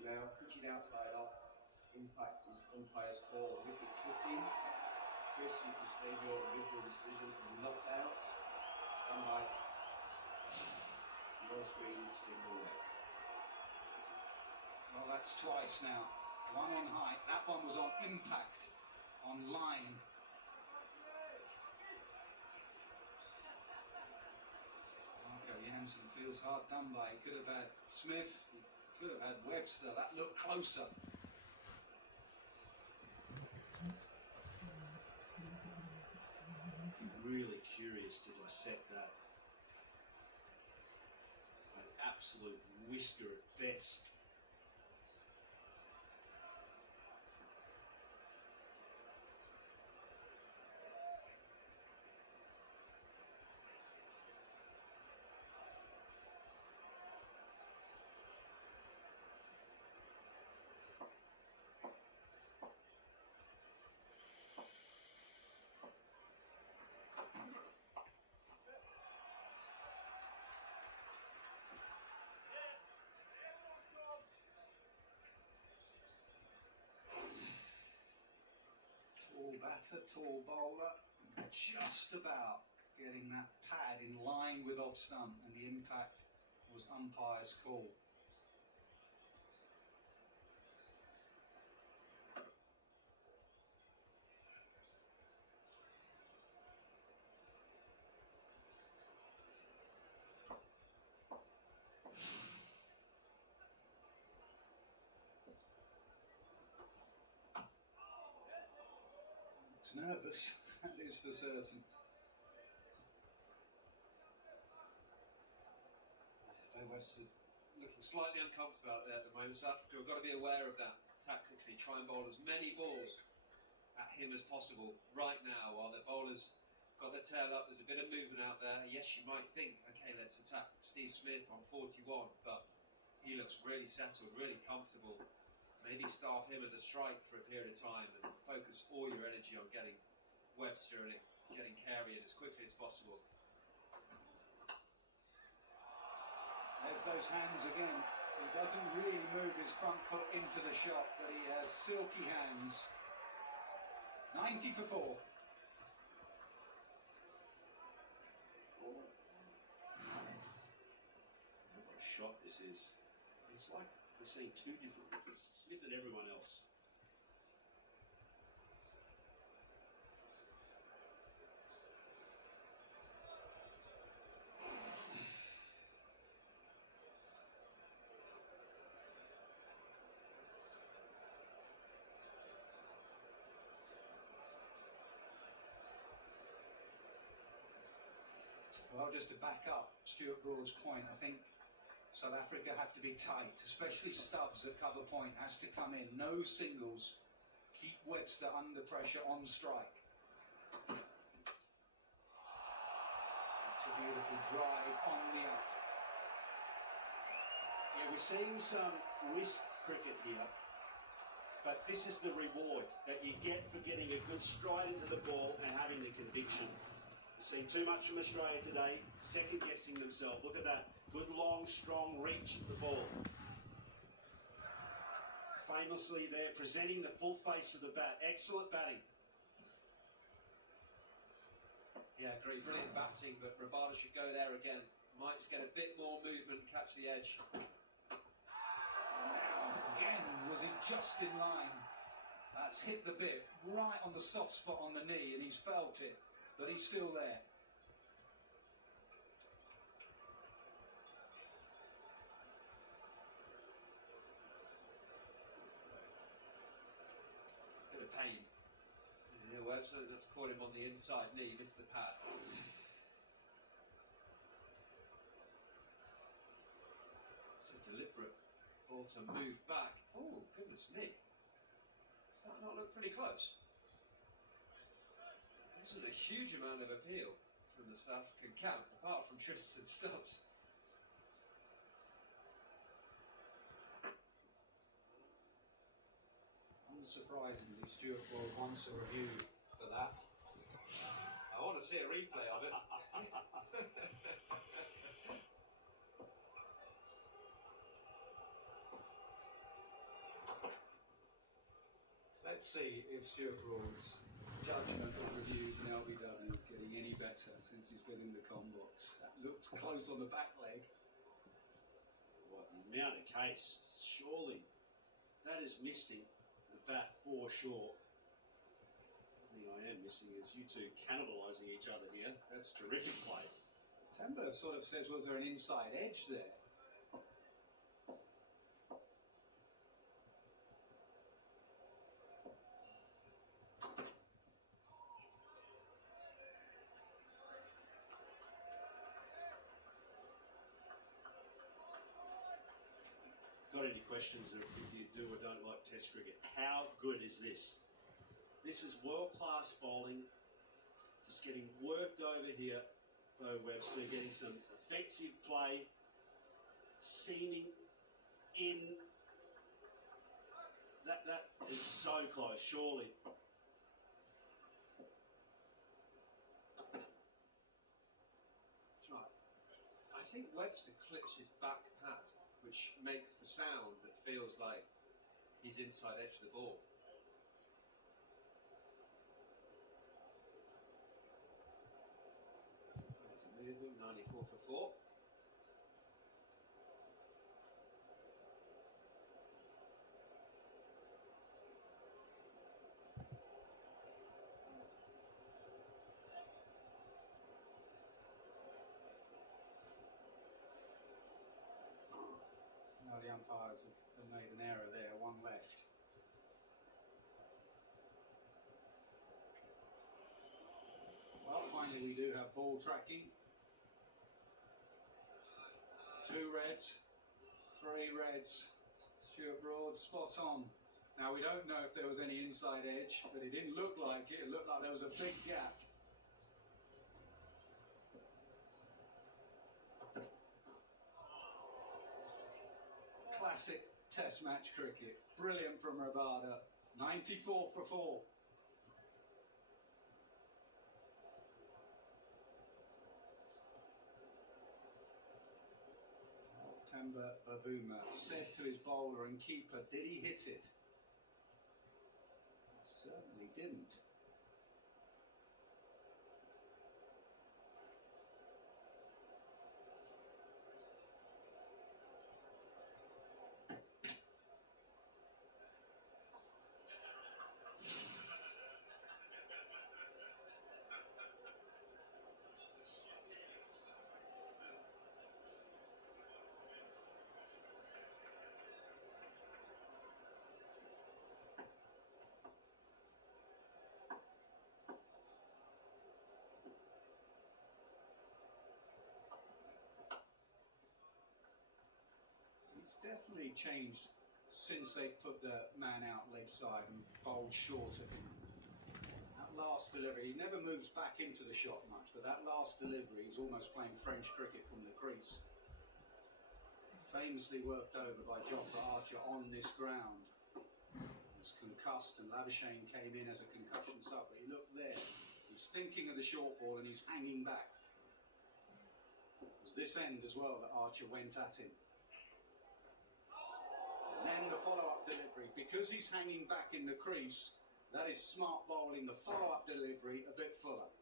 Now, pitching outside off. Impact is umpire's call. Wicket hitting. Chris, you can state your original decision not out. Stand by. No screen, signal there. Well, that's twice now. One on height. That one was on impact. On line. Marco Jansen feels hard done by. He could have had Smith. He could have had Webster. That looked closer. Really curious to dissect that. An absolute whisker at best. Tall batter, tall bowler, just about getting that pad in line with off stump, and the impact was umpire's call. Looks nervous, that is for certain. Ben Webster looking slightly uncomfortable out there at the moment. South Africa have got to be aware of that tactically. Try and bowl as many balls at him as possible right now while their bowlers got their tail up. There's a bit of movement out there. Yes, you might think, okay, let's attack Steve Smith on 41, but he looks really settled, really comfortable. Maybe starve him at the strike for a period of time and focus all your energy on getting Webster and getting Carey in as quickly as possible. There's those hands again. He doesn't really move his front foot into the shot, but he has silky hands. 90 for 4. What a shot this is. It's like we're seeing two different wickets. Smith and everyone else. Well, just to back up Stuart Broad's point, I think South Africa have to be tight, especially Stubbs at cover point has to come in. No singles. Keep Webster under pressure on strike. It's a beautiful drive on the out. Yeah, we're seeing some risk cricket here. But this is the reward that you get for getting a good stride into the ball and having the conviction. You've seen too much from Australia today, second-guessing themselves. Look at that. Good, long, strong reach at the ball. Famously there, presenting the full face of the bat. Excellent batting. Yeah, agree. Brilliant batting, but Rabada should go there again. Might just get a bit more movement, catch the edge. Again, was it just in line? That's hit the bit right on the soft spot on the knee, and he's felt it, but he's still there. Bit of pain. Yeah, Webster, that's caught him on the inside knee, missed the pad. It's a deliberate ball to move back. Oh, goodness me. Does that not look pretty close? There wasn't a huge amount of appeal from the South African camp, apart from Tristan Stubbs. Unsurprisingly, Stuart Broad wants a review for that. I want to see a replay of it. Let's see if Stuart Broad's judgment of reviews in LBW is getting any better since he's been in the combox. That looked close on the back leg. What the amount of case, surely. That is missing the bat for sure. The thing I am missing is you two cannibalising each other here. That's terrific play. Temba sort of says, was there an inside edge there? Got any questions if you do or don't like Test cricket? How good is this? This is world-class bowling. Just getting worked over here, though, Webster, getting some offensive play, seaming in. That is so close, surely. That's right. I think Webster clips his back pad, which makes the sound that feels like he's inside edge of the ball. That's a movement, 94 for 4. No, the umpires have made an error there, one left. Well, finally we do have ball tracking. 2 reds, 3 reds. Stuart Broad, spot on. Now we don't know if there was any inside edge, but it didn't look like it. It looked like there was a big gap. Classic Test match cricket. Brilliant from Rabada. 94 for 4. Temba Bavuma said to his bowler and keeper, did he hit it? Certainly didn't. It's definitely changed since they put the man out leg side and bowled short of him. That last delivery, he never moves back into the shot much, but that last delivery, he's almost playing French cricket from the crease. Famously worked over by Jofra Archer on this ground. was concussed, and Labuschagne came in as a concussion sub. But he looked there. He was thinking of the short ball, and he's hanging back. It was this end as well that Archer went at him. And then the follow-up delivery. Because he's hanging back in the crease, that is smart bowling. The follow-up delivery a bit fuller.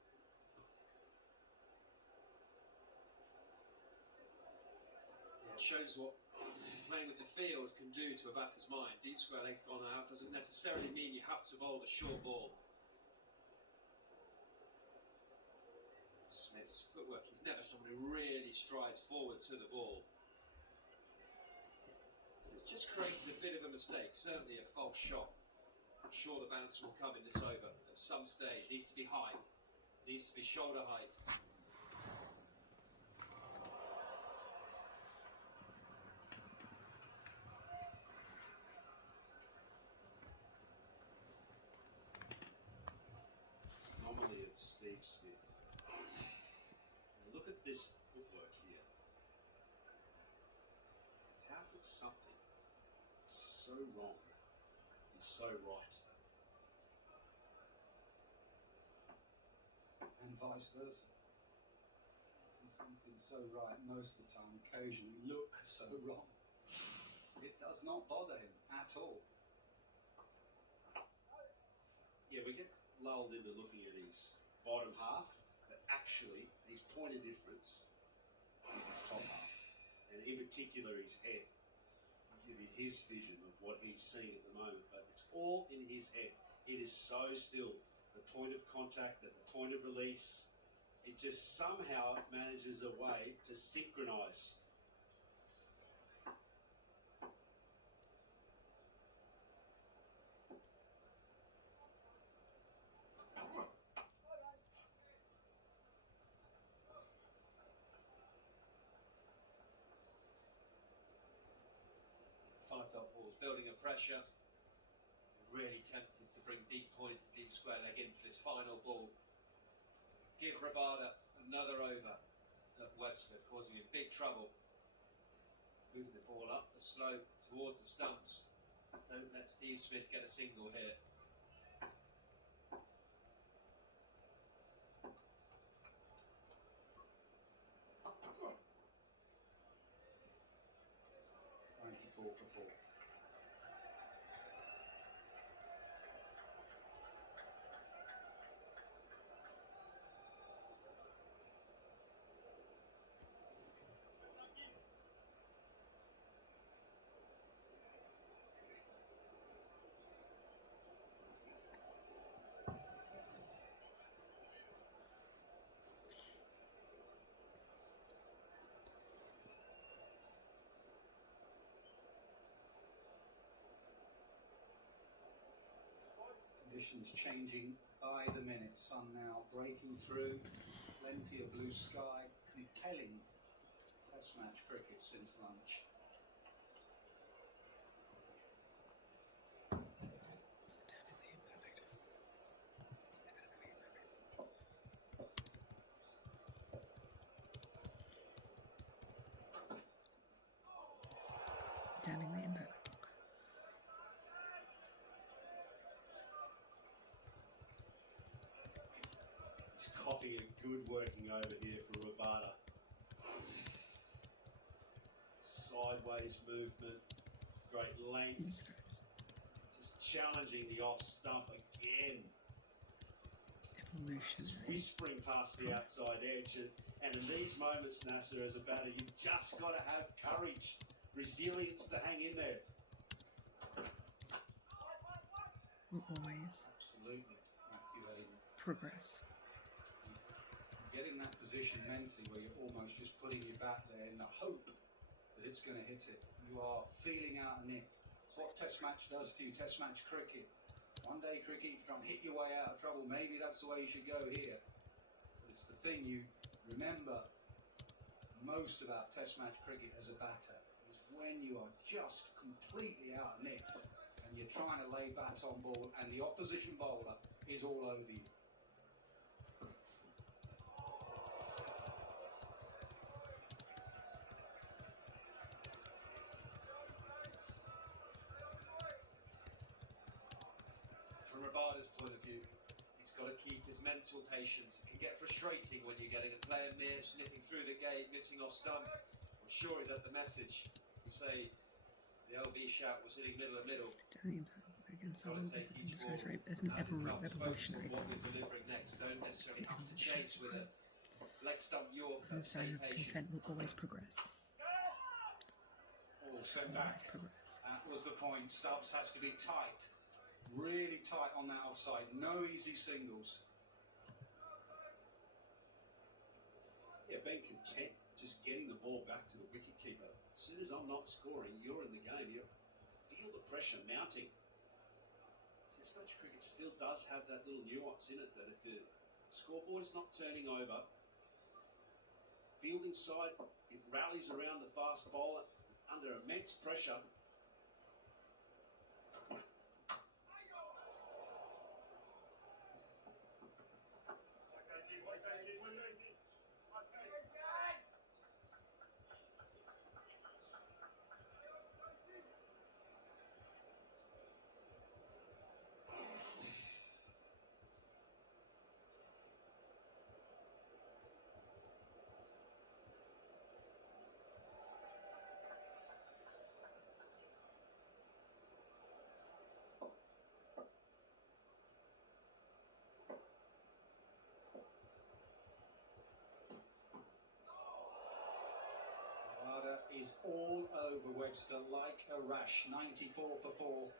It shows what playing with the field can do to a batter's mind. Deep square leg's gone out doesn't necessarily mean you have to bowl the short ball. Smith's footwork, he's never someone who really strides forward to the ball. But it's just created a bit of a mistake, certainly a false shot. I'm sure the bounce will come in this over at some stage. It needs to be high, it needs to be shoulder height. Anomaly of Steve Smith. Now look at this footwork here. How could something so wrong be so right? And vice versa. And something so right most of the time occasionally look so wrong. It does not bother him at all. Yeah, we get lulled into looking at his bottom half, but actually his point of difference is his top half, and in particular his head. I'll give you his vision of what he's seeing at the moment, but it's all in his head. It is so still. The point of contact, at the point of release, it just somehow manages a way to synchronise. Five dot balls, building a pressure. Really tempted to bring deep point and deep square leg in for this final ball. Give Rabada another over at Webster, causing him big trouble. Moving the ball up the slope towards the stumps. Don't let Steve Smith get a single here. Four for four. Conditions changing by the minute. Sun now breaking through. Plenty of blue sky. Compelling test match cricket since lunch. Danningly imperfect. Coughing a good working over here for Rabada. Sideways movement, great length. Just challenging the off stump again. Evolution. Just whispering past the outside edge. And in these moments, Nasser, as a batter, you've just got to have courage, resilience to hang in there. Will always Absolutely, Matthew Hayden. progress. Get in that position mentally where you're almost just putting your bat there in the hope that it's going to hit it. You are feeling out a nip. It's what Test match does to you, Test match cricket. One day cricket, you can hit your way out of trouble. Maybe that's the way you should go here. But it's the thing you remember most about Test match cricket as a batter is when you are just completely out of nip and you're trying to lay bat on ball and the opposition bowler is all over you. got to keep his mental patience. It can get frustrating when you're getting a player miss, nipping through the gate, missing off stump. I'm sure he's had the message to say the LB shout was hitting middle of middle. Doing the impossible against all of this and disgrace rape is an evolutionary What we're delivering next. Don't necessarily have to chase with a leg stump York. Standard consent will always progress. Oh, send back. That was the point. Stubbs has to be tight. Really tight on that offside. No easy singles. Yeah, being content, just getting the ball back to the wicketkeeper. As soon as I'm not scoring, you're in the game. You feel the pressure mounting. Test match cricket still does have that little nuance in it that if the scoreboard is not turning over, fielding side, it rallies around the fast bowler under immense pressure. Is all over Webster like a rash. 94 for 4.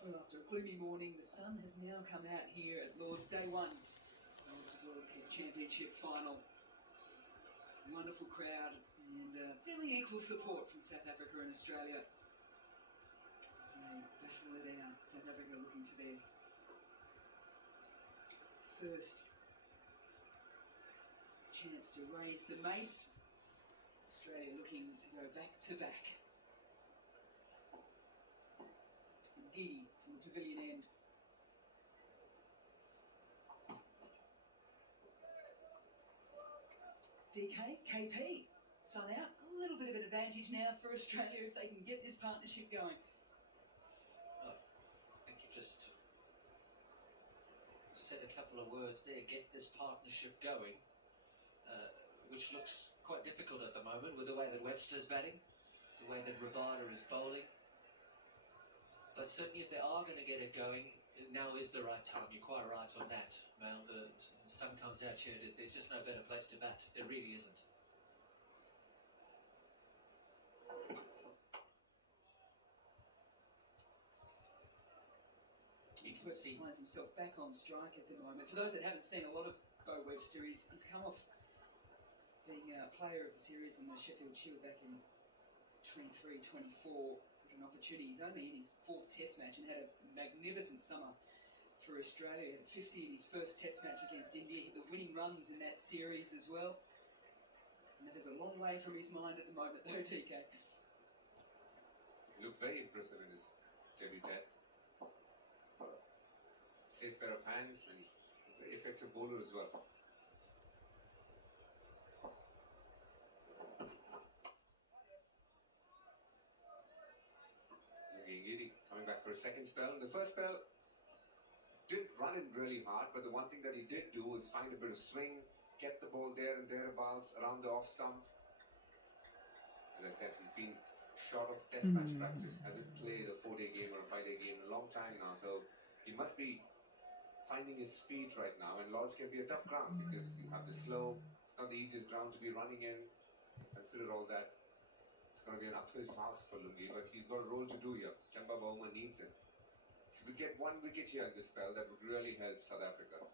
Well, after a gloomy morning, the sun has now come out here at Lord's Day 1 of the World Test Championship final. Wonderful crowd and fairly equal support from South Africa and Australia. As they battle it out, South Africa looking for their first chance to raise the mace. Australia looking to go back to back. Giddy from the pavilion end. DK, KP, sun out. A little bit of an advantage now for Australia if they can get this partnership going. I think you just said a couple of words there, get this partnership going, which looks quite difficult at the moment with the way that Webster's batting, the way that Rabada is bowling. But certainly if they are going to get it going, now is the right time. You're quite right on that, Mel. The sun comes out here. There's just no better place to bat. There really isn't. You can see he finds himself back on strike at the moment. For those that haven't seen a lot of Bo Webb series, he's come off being player of the series in the Sheffield Shield back in 23-24. An opportunity. He's only in his 4th test match and had a magnificent summer for Australia. He had 50 in his first test match against India. Hit the winning runs in that series as well. And that is a long way from his mind at the moment though, TK. He looked very impressive in his debut test. Safe pair of hands and very effective bowler as well. Coming back for a second spell. The first spell didn't run in really hard, but the one thing that he did do was find a bit of swing, get the ball there and thereabouts around the off stump. As I said, he's been short of test match practice, hasn't played a 4-day game or a 5-day game in a long time now, so he must be finding his feet right now. And Lords can be a tough ground because you have the slow, it's not the easiest ground to be running in. Consider all that. It's going to be an uphill task for Lungi, but he's got a role to do here. Chamba Bowman needs him. If we get 1 wicket here in this spell, that would really help South Africa.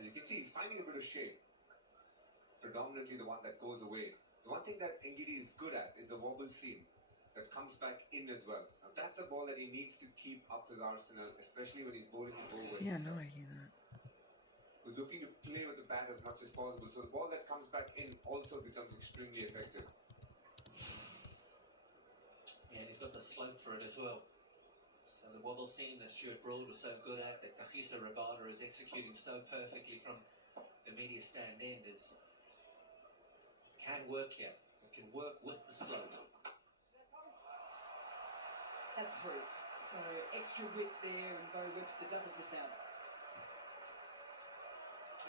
As you can see, he's finding a bit of shape. predominantly the one that goes away. The one thing that Ngidi is good at is the wobble seam that comes back in as well. Now that's a ball that he needs to keep up his arsenal, especially when he's bowling to Bowen. Yeah, no, I hear that. Who's looking to play with the bat as much as possible. So the ball that comes back in also becomes extremely effective. Yeah, and he's got the slope for it as well. So the wobble seam that Stuart Broad was so good at, that Kahisa Rabada is executing so perfectly from the media stand end, is can work here. It can work with the slope. That's through. So extra width there, and Bo Webster doesn't miss out.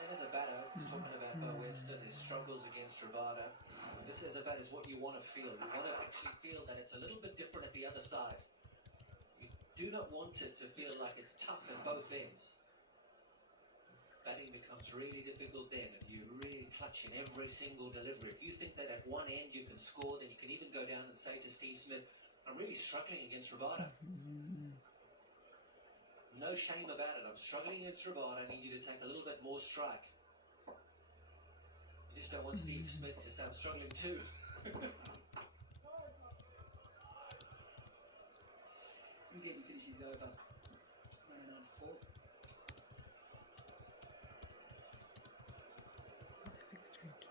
And as a batter, talking about Bo Webster, his struggles against Rabada, this as a batter is what you want to feel. You want to actually feel that it's a little bit different at the other side. You do not want it to feel like it's tough at both ends. Batting becomes really difficult then if you really clutch in every single delivery. If you think that at one end you can score, then you can even go down and say to Steve Smith, I'm really struggling against Rabada. No shame about it. I'm struggling against Rabada. I need you to take a little bit more strike. You just don't want Steve Smith to say, I'm struggling too. Again, he finishes over. 99-4. Exchange.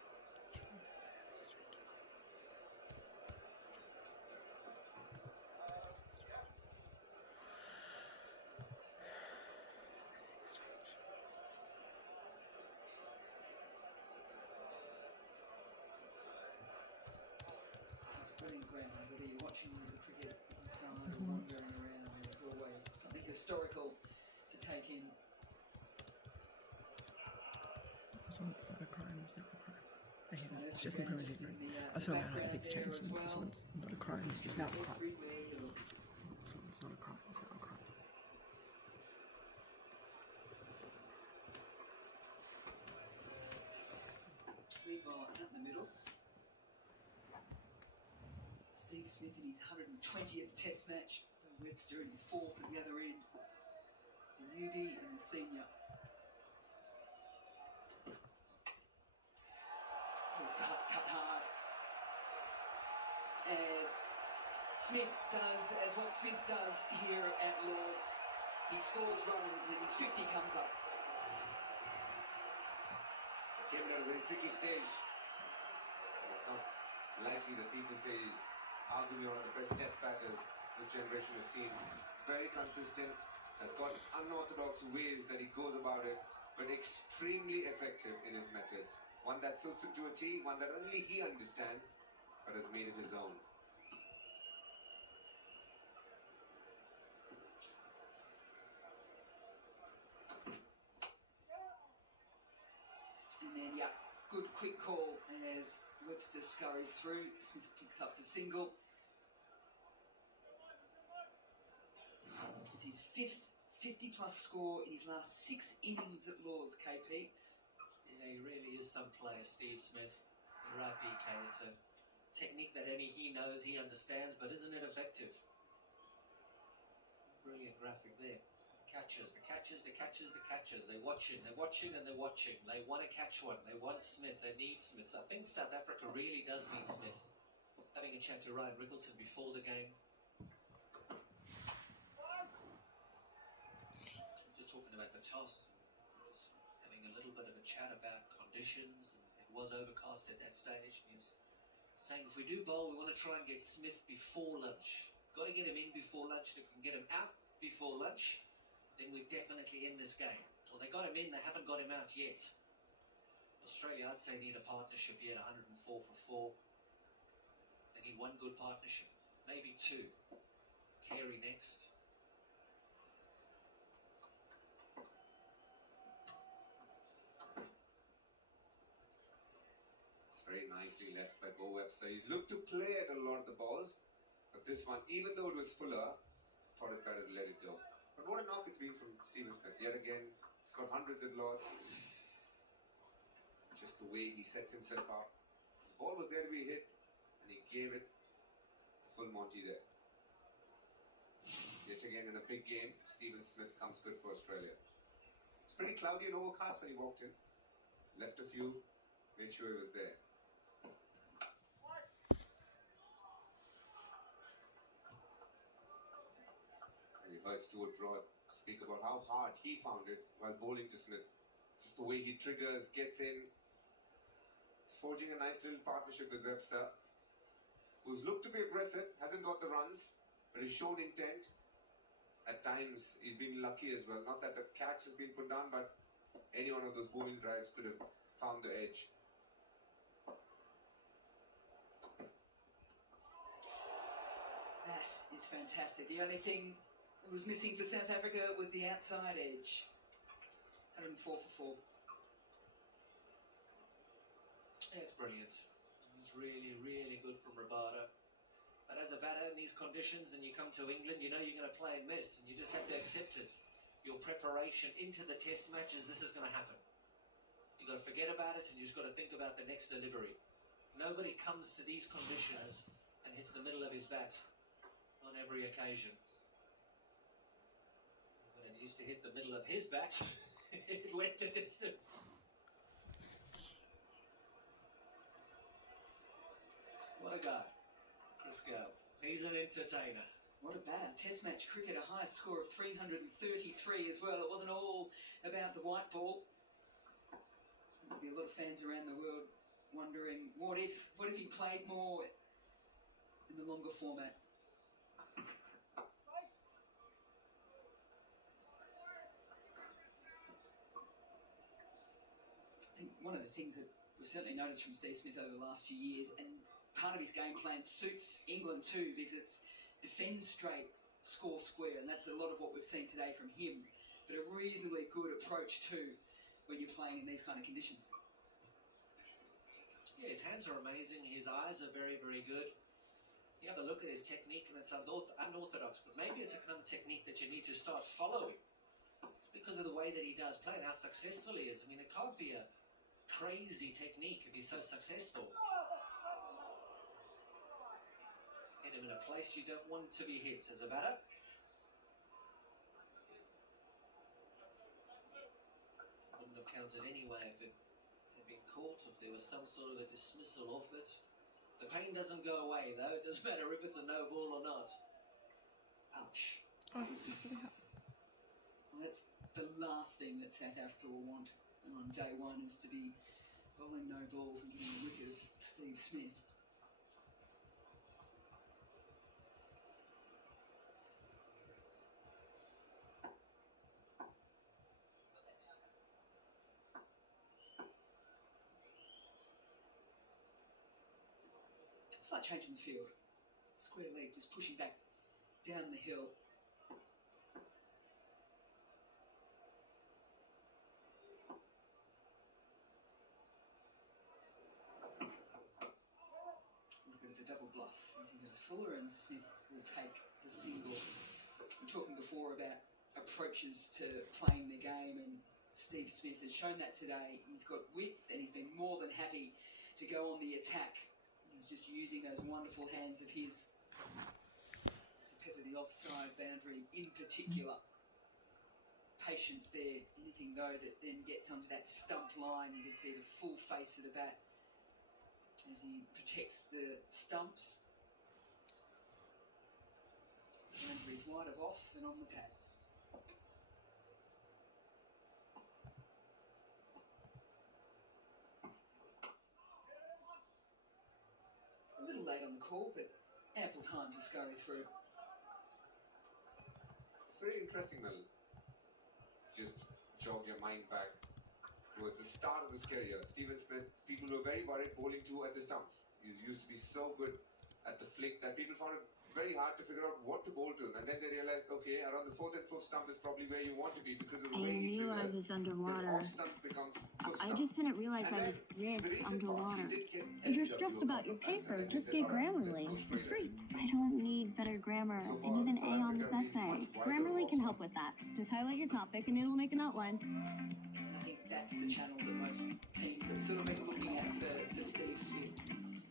Brilliant ground, whether you're watching the cricket inside or wandering around, there's always something historical to take in. This one's not a crime, it's not a crime. I hear that, it's just implementing right. I was talking about how ethics changed, and this one's not a crime, it's now a crime. This one's not a crime, it's now a crime. Meanwhile, out in the middle, Steve Smith in his 120th Test match, Webster in his 4th at the other end, the newbie and the senior. He's cut hard, as Smith does, as what Smith does here at Lord's. He scores runs as his 50 comes up. Came at a very tricky stage. It's not likely that people say he's arguably one of the best test batters this generation has seen. Very consistent, has got unorthodox ways that he goes about it, but extremely effective in his methods. One that suits him to a T, one that only he understands, but has made it his own. And then, yeah, good quick call as Webster scurries through. Smith picks up the single. It's his 5th 50-plus score in his last 6 innings at Lord's, KP. Yeah, he really is some player, Steve Smith. You're right, DK. It's a technique that only he knows, he understands, but isn't it effective? Brilliant graphic there. Catches, the catches, the catches, the catches. They're watching, and they're watching. They want to catch one. They want Smith. They need Smith. So I think South Africa really does need Smith. Having a chat to Ryan Rickleton before the game. Just talking about the toss. Just having a little bit of a chat about conditions. It was overcast at that stage. He was saying if we do bowl, we want to try and get Smith before lunch. Got to get him in before lunch. If we can get him out before lunch, then we're definitely in this game. Well, they got him in, they haven't got him out yet. Australia, I'd say, need a partnership yet, 104 for 4. They need one good partnership, maybe 2. Carey next. It's very nicely left by Bo Webster. He's looked to play at a lot of the balls, but this one, even though it was fuller, thought it better to let it go. But what a knock it's been from Stephen Smith. Yet again, he's got hundreds of lots. Just the way he sets himself up. The ball was there to be hit, and he gave it the full Monty there. Yet again, in a big game, Stephen Smith comes good for Australia. It's pretty cloudy and overcast when he walked in. Left a few made sure he was there. And you heard Stuart Broad speak about how hard he found it while bowling to Smith. Just the way he triggers, gets in, forging a nice little partnership with Webster, who's looked to be aggressive, hasn't got the runs, but has shown intent. At times, he's been lucky as well. Not that the catch has been put down, but any one of those bowling drives could have found the edge. That is fantastic. The only thing that was missing for South Africa was the outside edge. 104 for 4. Yeah, it's brilliant. It's really, really good from Rabada. But as a batter in these conditions and you come to England, you know you're going to play and miss, and you just have to accept it. Your preparation into the test matches, this is going to happen. You've got to forget about it and you've just got to think about the next delivery. Nobody comes to these conditions and hits the middle of his bat on every occasion. When he used to hit the middle of his bat, it went the distance. What a guy, Chris Gale. He's an entertainer. What a batter. Test match cricket, a high score of 333 as well. It wasn't all about the white ball. There'll be a lot of fans around the world wondering, what if he played more in the longer format? I think one of the things that we've certainly noticed from Steve Smith over the last few years, and part of his game plan suits England too, because it's defend straight, score square, and that's a lot of what we've seen today from him. But a reasonably good approach too when you're playing in these kind of conditions. Yeah, his hands are amazing. His eyes are very, very good. You have a look at his technique, and it's unorthodox, but maybe it's a kind of technique that you need to start following. It's because of the way that he does play and how successful he is. I mean, it can't be a crazy technique if he's so successful. Hit him in a place you don't want to be hit as a batter. Wouldn't have counted anyway if it had been caught, if there was some sort of a dismissal of it. The pain doesn't go away though, it doesn't matter if it's a no ball or not. Ouch. Oh, is this the hat? Well, that's the last thing that South Africa will want on day one, is to be bowling no balls and getting the wicket of Steve Smith. Slight change in the field. Square leg just pushing back down the hill. A bit of a double bluff as he goes fuller, and Smith will take the single. We were talking before about approaches to playing the game, and Steve Smith has shown that today. He's got width and he's been more than happy to go on the attack. He's just using those wonderful hands of his to pepper the offside boundary in particular. Patience there. Anything though that then gets onto that stump line, you can see the full face of the bat as he protects the stumps. Boundaries wide of off and on the pads. A little late on the call, but ample time to scurry through. It's very interesting, Mel. Just jog your mind back towards the start of his career. Stephen Smith, people were very worried bowling to at the stumps. He used to be so good at the flick that people found it very hard to figure out what to bowl to. And then they realized, okay, around the fourth and fifth stump is probably where you want to be because of the way he I knew I triggers. was underwater. Off stump becomes fifth I stump. just didn't realize I was this underwater. If you're stressed about your paper, just get Grammarly. It's free. I don't need better grammar. I need an A on this essay. Grammarly can help with that. Just highlight your topic and it'll make an outline. I think that's the channel that most teams have sort of been looking at for Steve Smith.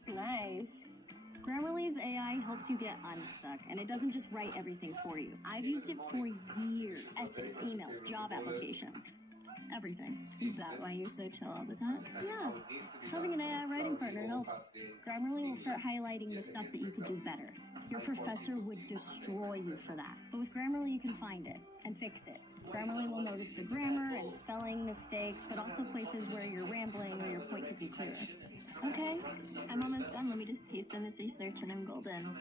Nice. Grammarly's AI helps you get unstuck, and it doesn't just write everything for you. I've used it for years. Essays, emails, job applications. everything. Is that why you're so chill all the time? Yeah. Having an AI writing partner helps. Grammarly will start highlighting the stuff that you could do better. Your professor would destroy you for that. But with Grammarly, you can find it and fix it. Grammarly will notice the grammar and spelling mistakes, but also places where you're rambling or your point could be clearer. Okay, I'm almost done. Let me just paste in this research and I'm golden.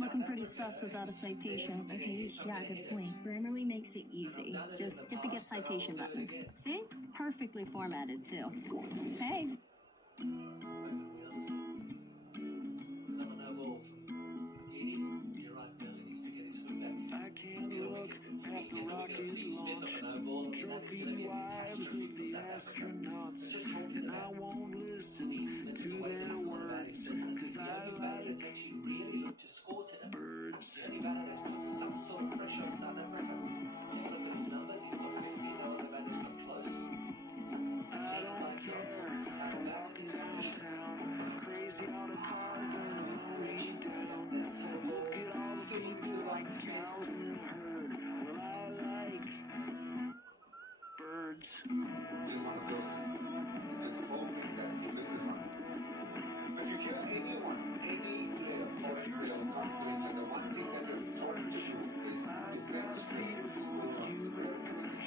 Looking pretty sus without a citation. Okay, yeah, good point. Grammarly makes it easy. Just hit the get citation button. See? Perfectly formatted, too. Hey. Steve Smith up an no ball, and that's going to be a catastrophe for South Africa. Just talking about Steve Smith and the way he's gone about his business is the only batter that's actually really looked to score today. The only batter that's put some sort of pressure on South Africa. If you look at his numbers, he's got 50, no other batter's got close. I don't care. This is how Walking downtown, crazy on a car, gonna slow me down. Look at all the people like cows in a herd. Well, I like birds. Just one of those. It's a whole thing that this is one. If you hear anyone, any player, foreign player who comes to England, the one thing that you're taught to do is defense first.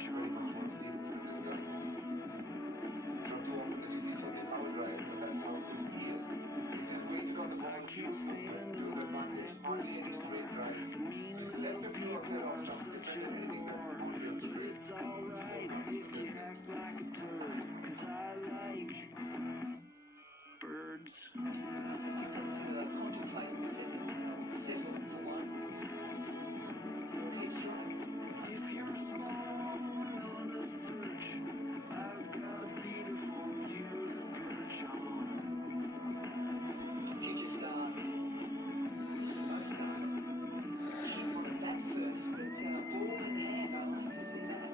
Very much what Steve Smith has done. It's not too often that you see so many cow drives, but that's how he is. He's just waiting on the ball, he's to the advantage, on any straight drives. Let him do outside off stump. Defend anything that's on the field. It's alright if you act like a turd, 'cause I like birds. Contemplating this and settling for one. Complete strike. If you're small and on a search, I've got a feeder for you to perch on. Future stars. No starter. Should have wanted that first, but ball in hand, I like to see that.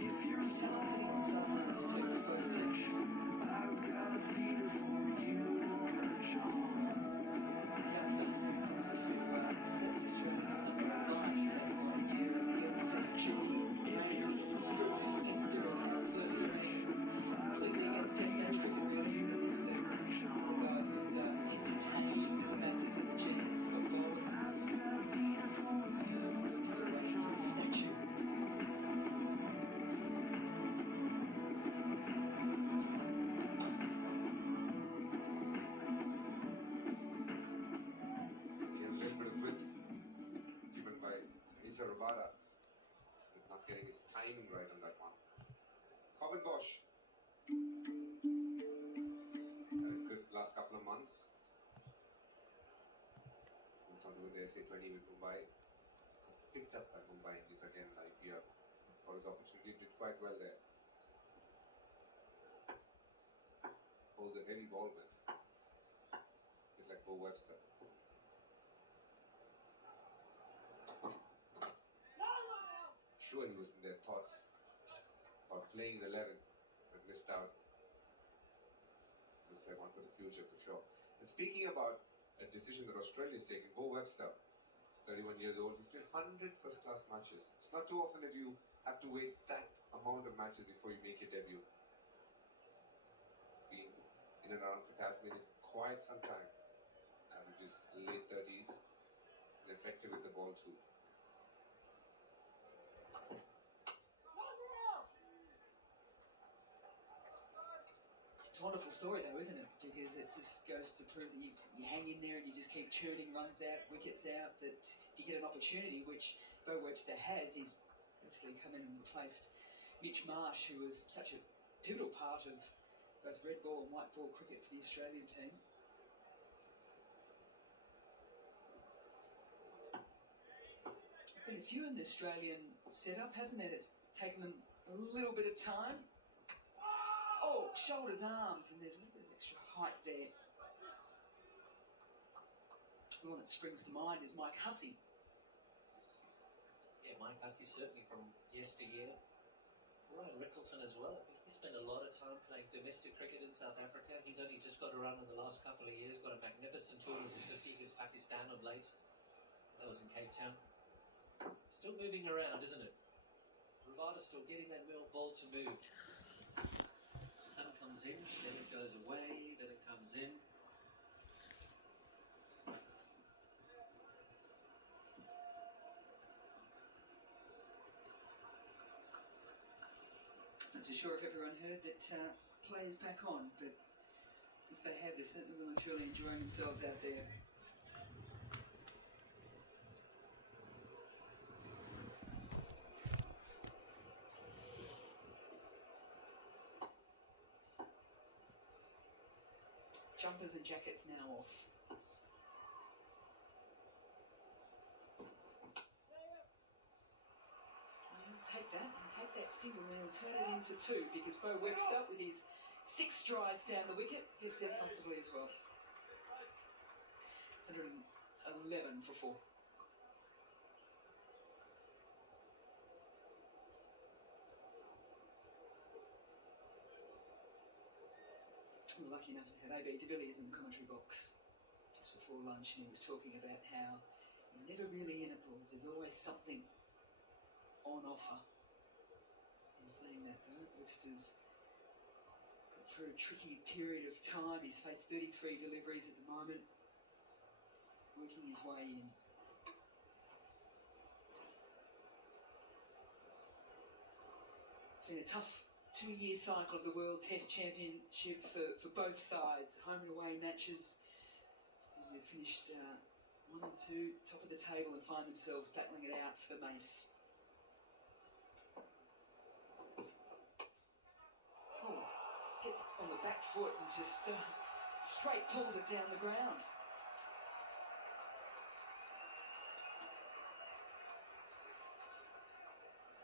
If you're talented on someone else too, I've got a feeder for you to perch on. Youngsters in consistent work, stepping straight into some nice technical view of the NCG. If you're strictly ended on our 30 innings, completely against Test match cricket really for this thing. The guy who's entertained the masses of the G, Scott Gold. Still running for the statue. A little bit of width given by Mr. Rabada. Smith not getting his timing right on that one. Corbin Bosch. Had a good last couple of months. Went on to win the SA20 with Mumbai. Picked up by Mumbai Indians again in IPL. For his opportunity, did quite well there. Holds a heavy ball with. Bit like Bo Webster. Sure, he was in their thoughts about playing the 11, but missed out. Looks like one for the future for sure. And speaking about a decision that Australia is taking, Bo Webster, he's 31 years old, he's played 100 first-class matches. It's not too often that you have to wait that amount of matches before you make your debut. Been in and around for Tasmania for quite some time. Averages late 30s, and effective with the ball too. It's a wonderful story though, isn't it? Because it just goes to prove that you hang in there and you just keep churning runs out, wickets out, that if you get an opportunity, which Bo Webster has, he's basically come in and replaced Mitch Marsh, who was such a pivotal part of both red ball and white ball cricket for the Australian team. There's been a few in the Australian setup, hasn't there? It's taken them a little bit of time. Oh, shoulders, arms, and there's a little bit of extra height there. The one that springs to mind is Mike Hussey. Yeah, Mike Hussey certainly from yesteryear. Right record Shackleton as well. I think he spent a lot of time playing domestic cricket in South Africa. He's only just got around in the last couple of years, got a magnificent tour of the 50 against Pakistan of late. That was in Cape Town. Still moving around, isn't it? Ravada's still getting that ball to move. Sun comes in, then it goes away, then it comes in. Not too sure if everyone heard that players back on, but if they have, they're certainly well and truly enjoying themselves out there. Jumpers and jackets now off. Take that single now and turn it into two, because Bo Webster, with his 6 strides down the wicket, gets there comfortably as well. 111 for 4. We were lucky enough to have AB de Villiers in the commentary box just before lunch, and he was talking about how you're never really in it, boys. There's always something on offer. In saying that, though, Webster's got through a tricky period of time. He's faced 33 deliveries at the moment, working his way in. It's been a tough 2-year cycle of the World Test Championship for both sides, home and away matches. And they've finished 1 and 2, top of the table, and find themselves battling it out for the mace. Oh, gets on the back foot and just straight pulls it down the ground.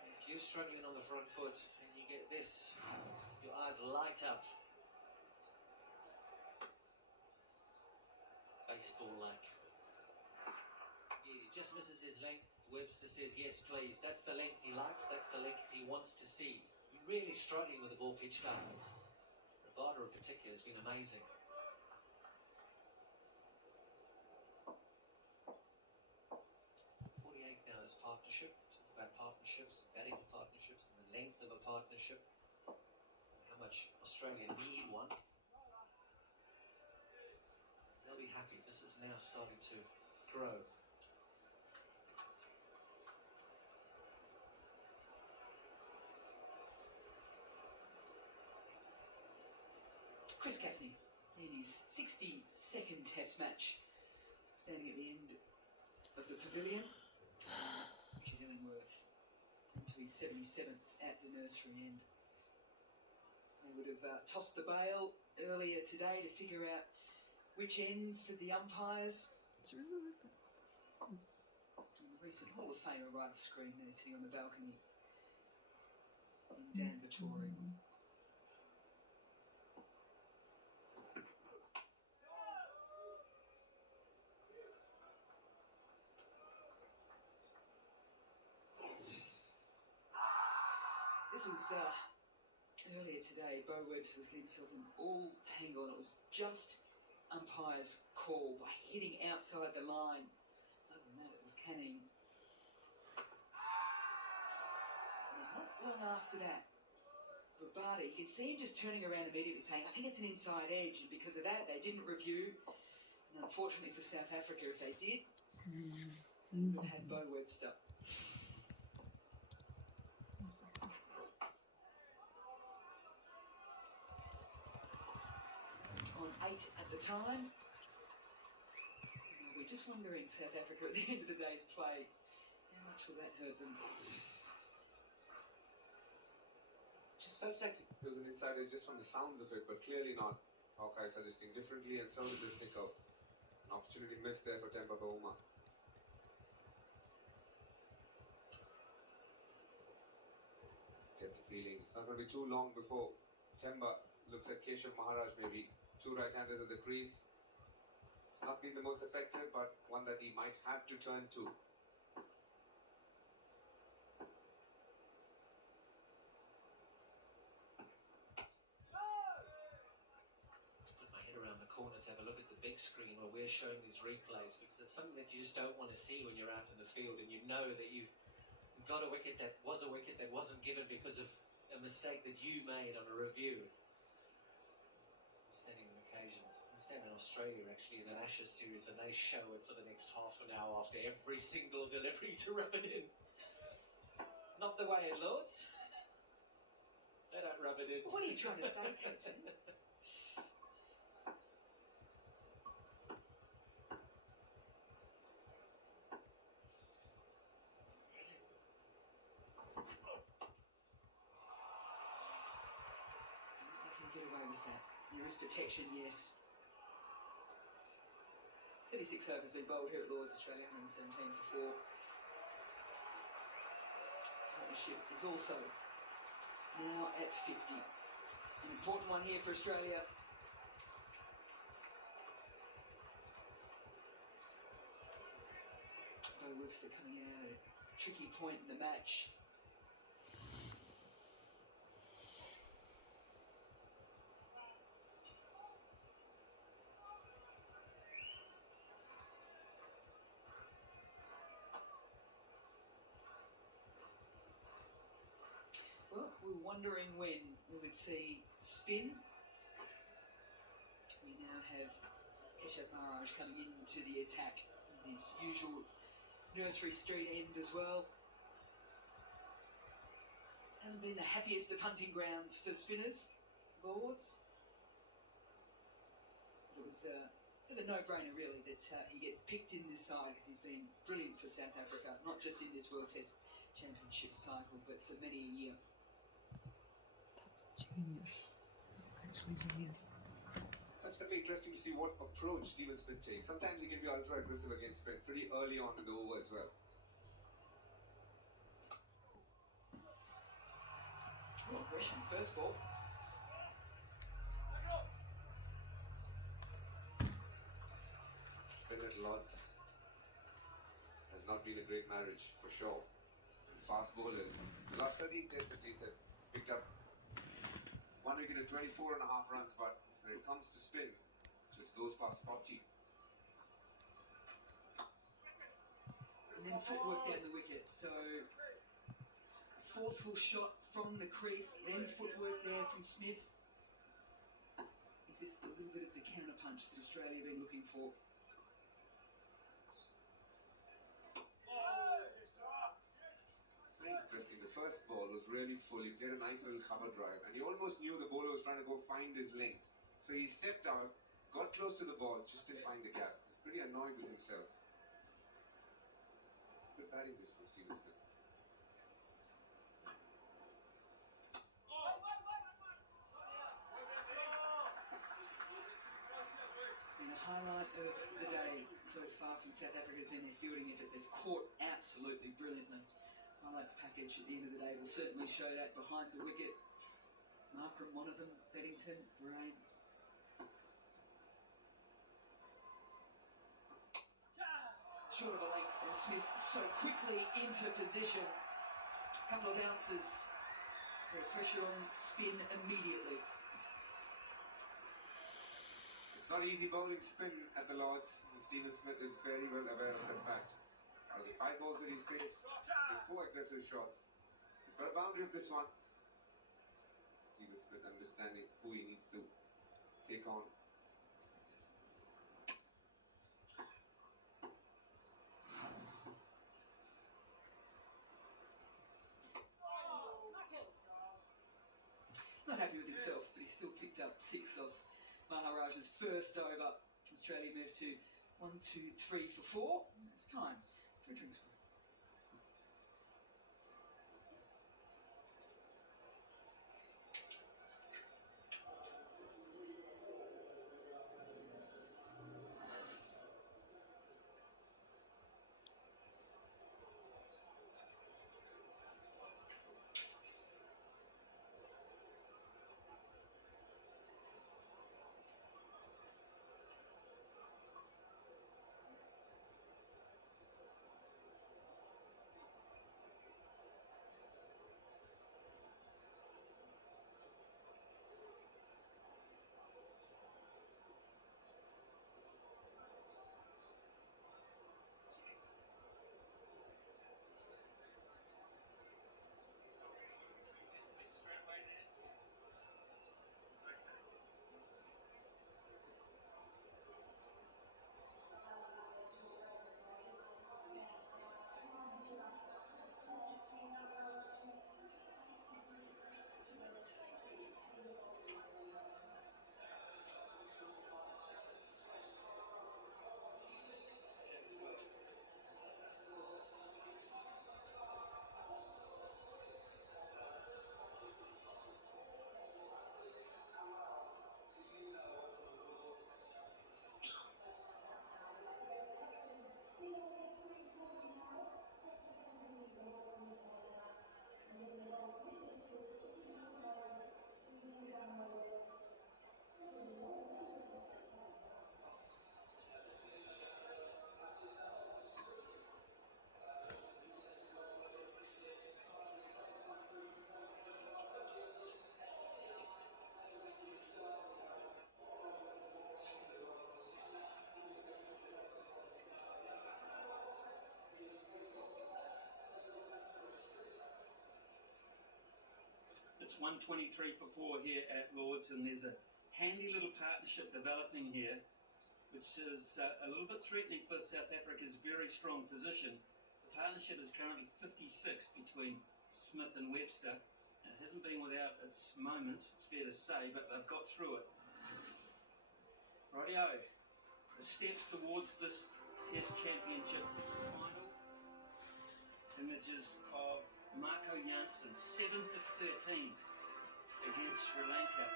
If you're struggling on the front foot and you get this, your eyes light up. Baseball-like. Yeah, he just misses his length. Webster says, yes, please. That's the length he likes. That's the length he wants to see. You're really struggling with the ball pitched up. Ravada in particular has been amazing. Now is partnership. Talk about partnerships, batting partnerships, and the length of a partnership, and how much Australia need one. They'll be happy. This is now starting to grow. Chris Gaffney in his 62nd Test match, standing at the end of the pavilion. Richard Illingworth into his 77th at the nursery end. They would have tossed the bail earlier today to figure out which ends for the umpires. It's really like that. And the recent Hall of Famer right of screen there, sitting on the balcony in Dan Vittori. This was earlier today. Bo Webster was getting himself in all tangle, and it was just umpire's call by hitting outside the line. Other than that, it was Canning. And then not long after that, Ravada, you can see him just turning around immediately saying, I think it's an inside edge, and because of that, they didn't review. And unfortunately for South Africa, if they did, they would have had Bo Webster. On 8 at the time. We're just wondering, South Africa, at the end of the day's play, how much will that hurt them? Just felt like it was an insider just from the sounds of it, but clearly not. Hawkeye suggesting differently, and so did this nickel. An opportunity missed there for Temba Bavuma. Get the feeling it's not going to be too long before Temba looks at Keshav Maharaj, maybe 2 right-handers at the crease. It's not been the most effective, but one that he might have to turn to. to have a look at the big screen where we're showing these replays, because it's something that you just don't want to see when you're out in the field and you know that you've got a wicket that wasn't given because of a mistake that you made on a review. Standing on occasions. I'm standing in Australia actually in an Ashes series, and they show it for the next half an hour after every single delivery to rub it in. Not the way at Lords. They don't rub it in. What are you trying to say, Captain? Get away with that. There is protection, yes. 36 overs been bowled here at Lords, Australia, 117 for 4. Partnership is also now at 50. An important one here for Australia. Bo Webster coming out at a tricky point in the match. Well, we're wondering when we would see spin. We now have Keshav Maharaj coming into the attack. His usual nursery street end as well. Hasn't been the happiest of hunting grounds for spinners, Lords. But it was a no-brainer really that he gets picked in this side, because he's been brilliant for South Africa, not just in this World Test Championship cycle, but for many a year. That's genius. That's actually genius. That's very interesting to see what approach Steven Smith takes. Sometimes he can be ultra aggressive against spin pretty early on in the over as well. Oh, aggression, first ball. Spin at Lords has not been a great marriage for sure. Fast bowlers, the last 13 tests at least have picked up 1 wicket at 24.5 runs, but when it comes to spin, just goes past 40. And then footwork down the wicket, so forceful shot from the crease, then footwork there from Smith. Is this a little bit of the counter punch that Australia have been looking for? Very interesting. The first ball was really full. He played a nice little cover drive, and he almost knew the bowler was trying to go find his length. So he stepped out, got close to the ball, just didn't find the gap. He was pretty annoyed with himself. Good batting this from Steven Smith. It's been a highlight of the day so far from South Africa has been their fielding effort. They've caught absolutely brilliantly. Highlights package at the end of the day will certainly show that behind the wicket. Markram, one of them, Beddington, Brain. Short of a length, and Smith so quickly into position. A couple of bounces. So pressure on spin immediately. It's not easy bowling spin at the Lords, and Steven Smith is very well aware of that fact. Out of the 5 balls that he's faced, with 4 aggressive shots, he's got a boundary of this one. Steven Smith understanding who he needs to take on. Not happy with himself, but he still picked up 6 off Maharaj's first over. Australia moved to 1, 2, 3 for 4. And it's time for a drinks break. It's 123 for 4 here at Lords, and there's a handy little partnership developing here, which is a little bit threatening for South Africa's very strong position. The partnership is currently 56 between Smith and Webster. It hasn't been without its moments, it's fair to say, but they've got through it. Rightio, the steps towards this Test Championship final. Images of Marco Jansen, 7 for 13 against Sri Lanka.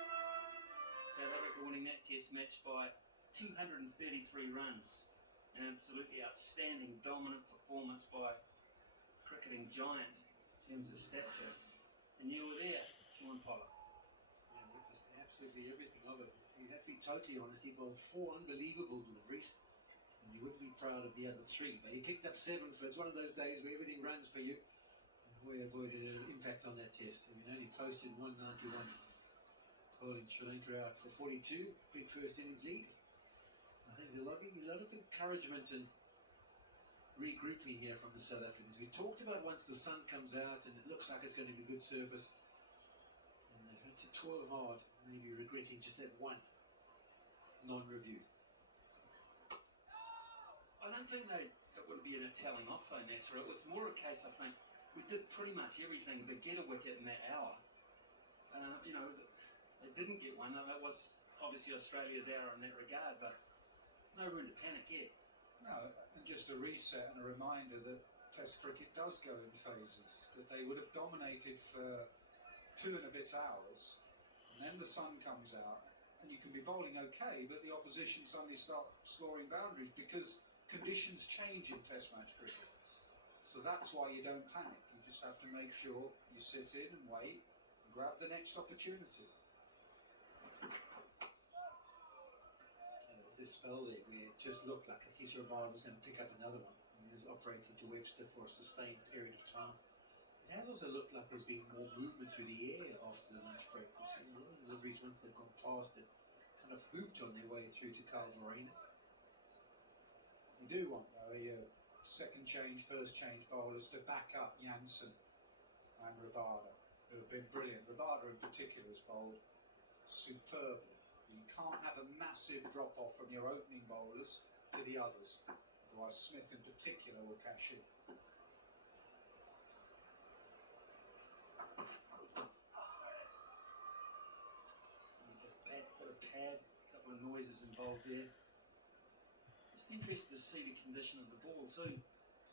South Africa winning that Test match by 233 runs. An absolutely outstanding, dominant performance by cricketing giant in terms of stature. And you were there, Sean Pollard. Yeah, witnessed absolutely everything of it. You have to be totally honest, he bowled 4 unbelievable deliveries. And you wouldn't be proud of the other 3, but he picked up 7 for it's one of those days where everything runs for you. And boy avoided an impact on that test. I mean, only posted 191. Holding Sri Lanka out for 42, big first innings lead. I think a lot of encouragement and regrouping here from the South Africans. We talked about once the sun comes out and it looks like it's going to be good surface. And they've had to toil hard, maybe regretting just that one non-review. I don't think it would be a telling off though, Nasser. It was more a case, I think, we did pretty much everything to get a wicket in that hour. You know, they didn't get one. That was obviously Australia's hour in that regard, but no room to panic yet. No, and just a reset and a reminder that Test cricket does go in phases, that they would have dominated for 2 and a bit hours, and then the sun comes out, and you can be bowling okay, but the opposition suddenly start scoring boundaries because conditions change in Test match cricket. So that's why you don't panic. You just have to make sure you sit in and wait and grab the next opportunity. This spell there where it just looked like Akisa Rabada was going to pick up another one, and he was operating to Webster for a sustained period of time. It has also looked like there's been more movement through the air after the lunch break. We've seen a lot of deliveries once they've gone past it, kind of hooped on their way through to Carl Verena. You do want, though, second change, first change bowlers to back up Jansen and Rabada, who have been brilliant. Rabada in particular has bowled superbly. You can't have a massive drop-off from your opening bowlers to the others. Otherwise, Smith in particular will cash in. Bit of pad, a couple of noises involved there. It's interesting to see the condition of the ball too,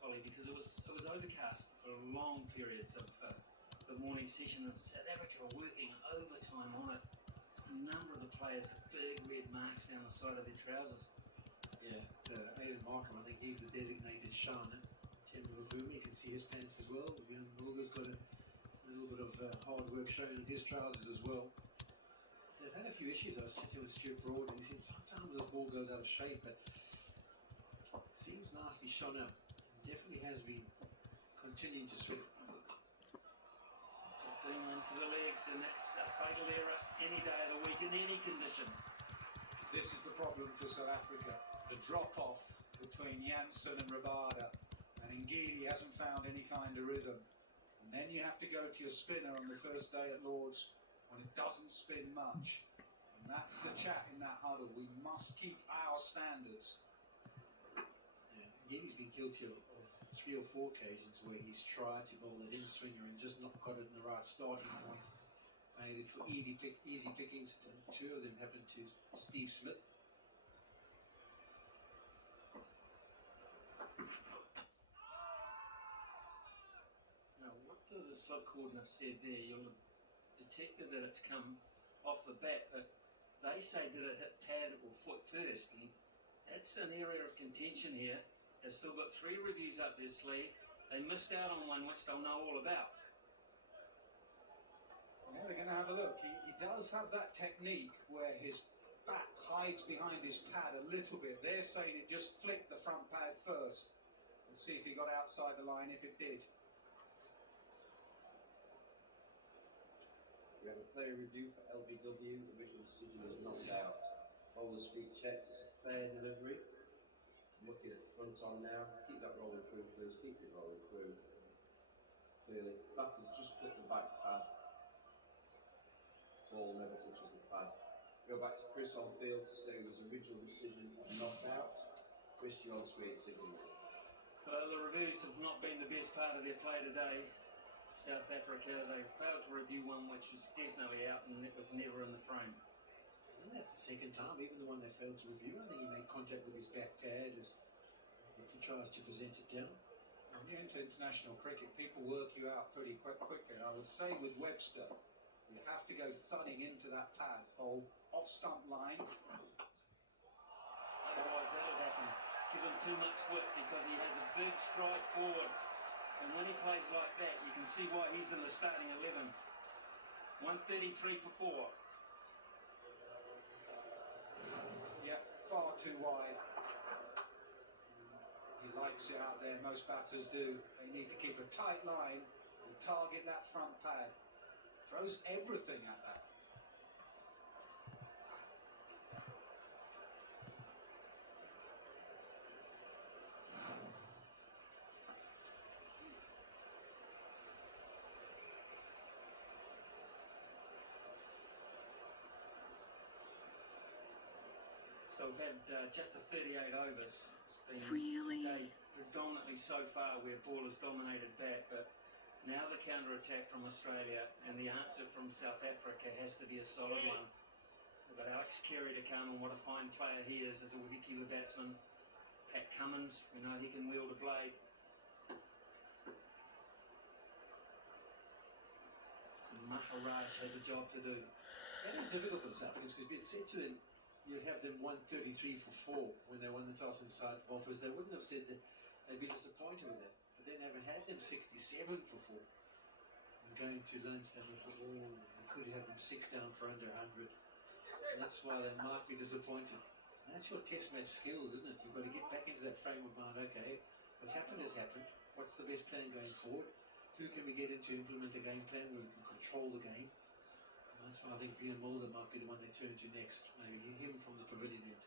Holly, because it was overcast for long periods of the morning session, and South Africa were working overtime on it. A number of the players have big red marks down the side of their trousers. Yeah, Aidan Markham, I think he's the designated Shana. Tim Mavumi, you can see his pants as well. Mulder's got a little bit of hard work shown in his trousers as well. They've had a few issues. I was chatting with Stuart Broad, and he said sometimes this ball goes out of shape, but it seems nasty Shana. Definitely has been continuing to swing. Being one for the legs, and that's a fatal error any day of the week in any condition. This is the problem for South Africa. The drop-off between Jansen and Rabada, and Ngidi hasn't found any kind of rhythm. And then you have to go to your spinner on the first day at Lords when it doesn't spin much. And that's the chat in that huddle. We must keep our standards. Yeah, Ngidi's been guilty of 3 or 4 occasions where he's tried to bowl that in-swinger and just not got it in the right starting point. Made it for easy pickings, and 2 of them happened to Steve Smith. Now, what the slip cordon have said there, you'll have detected that it's come off the bat, but they say did it hit pad or foot first, and that's an area of contention here. They've still got 3 reviews up their sleeve. They missed out on one which they'll know all about. Yeah, they're going to have a look. He does have that technique where his bat hides behind his pad a little bit. They're saying it just flicked the front pad first. Let's see if he got outside the line, if it did. We have a player review for LBW. The original decision was knocked out. Bowler speed checks. It's a fair delivery. Looking at the front on now. Keep that rolling through, please. Keep it rolling through. Clearly, batter's just clipped the back pad. ball never touches the pad. Go back to Chris on field to stay with his original decision of not out. Chris, you're on screen, signal. Well, the reviews have not been the best part of their play today. South Africa, they failed to review one which was definitely out and it was never in the frame. And that's the second time, even the one they failed to review. I think he made contact with his back pad as he tries to present it down. When you're into international cricket, people work you out pretty quickly. I would say with Webster, you have to go thudding into that pad, bowl off stump line. Otherwise that'll happen. Give him too much width because he has a big stride forward. And when he plays like that, you can see why he's in the starting 11. 133 for 4. Yeah, far too wide. He likes it out there, most batters do. They need to keep a tight line and target that front pad. Throws everything at that. So we've had just a 38 overs. It's been Really? a day predominantly so far where ball has dominated bat, but now the counter-attack from Australia and the answer from South Africa has to be a solid one. We've got Alex Carey to come, and what a fine player he is as a wicketkeeper batsman. Pat Cummins, we know he can wield a blade. And Maharaj has a job to do. That is difficult for the South Africans because we had said to them you'd have them 133 for 4 when they won the toss and started off, as they wouldn't have said that they'd be disappointed with that. But then having had them 67 for 4 and going to lunch, they thought, oh, we could have them 6 down for under 100. And that's why they might be disappointed. And that's your test match skills, isn't it? You've got to get back into that frame of mind. Okay, what's happened has happened. What's the best plan going forward? Who can we get in to implement a game plan where we can control the game? And that's why I think Ian Mulder might be the one they turn to next. Maybe him from the pavilion end.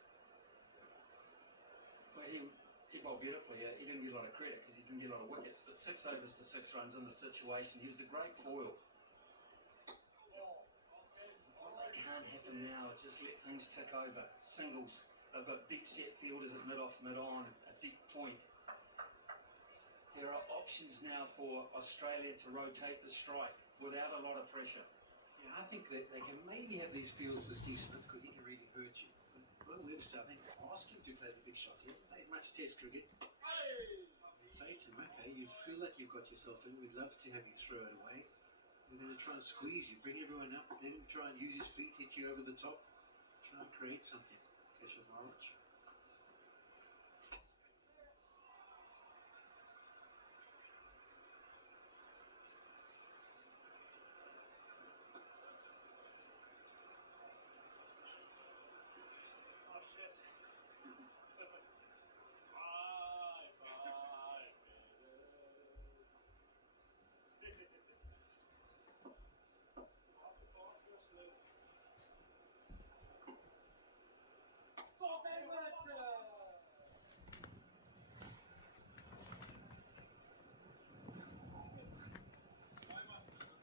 Well, he bowled beautifully. He didn't get a lot of credit because he didn't get a lot of wickets, but 6 overs for 6 runs in the situation. He was a great foil. What can't happen now is just let things tick over. Singles. They've got deep set fielders at mid-off, mid-on, a deep point. There are options now for Australia to rotate the strike without a lot of pressure. Yeah, I think that they can maybe have these fields for Steve Smith because he can really hurt you. But Webster, I think, ask him to play the big shots. He hasn't played much test cricket. And say to him, okay, you feel like you've got yourself in. We'd love to have you throw it away. We're going to try and squeeze you, bring everyone up, let him try and use his feet, hit you over the top, try and create something. Catch with March.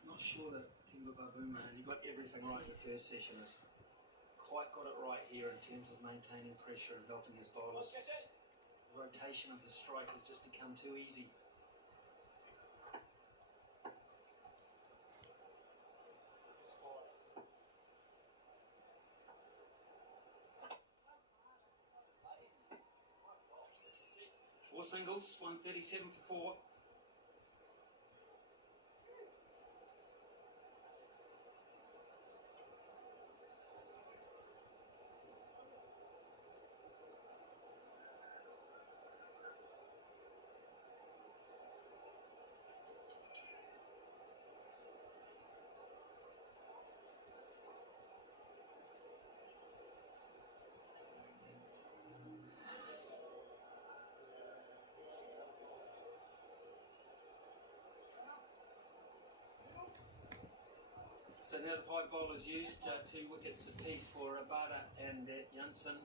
Not sure that Timber Babuma, and he got everything right in the first session, has quite got it right here in terms of maintaining pressure and helping his bowlers. The rotation of the strike has just become too easy. Four singles, 137 for 4. So now the 5 bowlers used, 2 wickets apiece for Rabada and Janssen.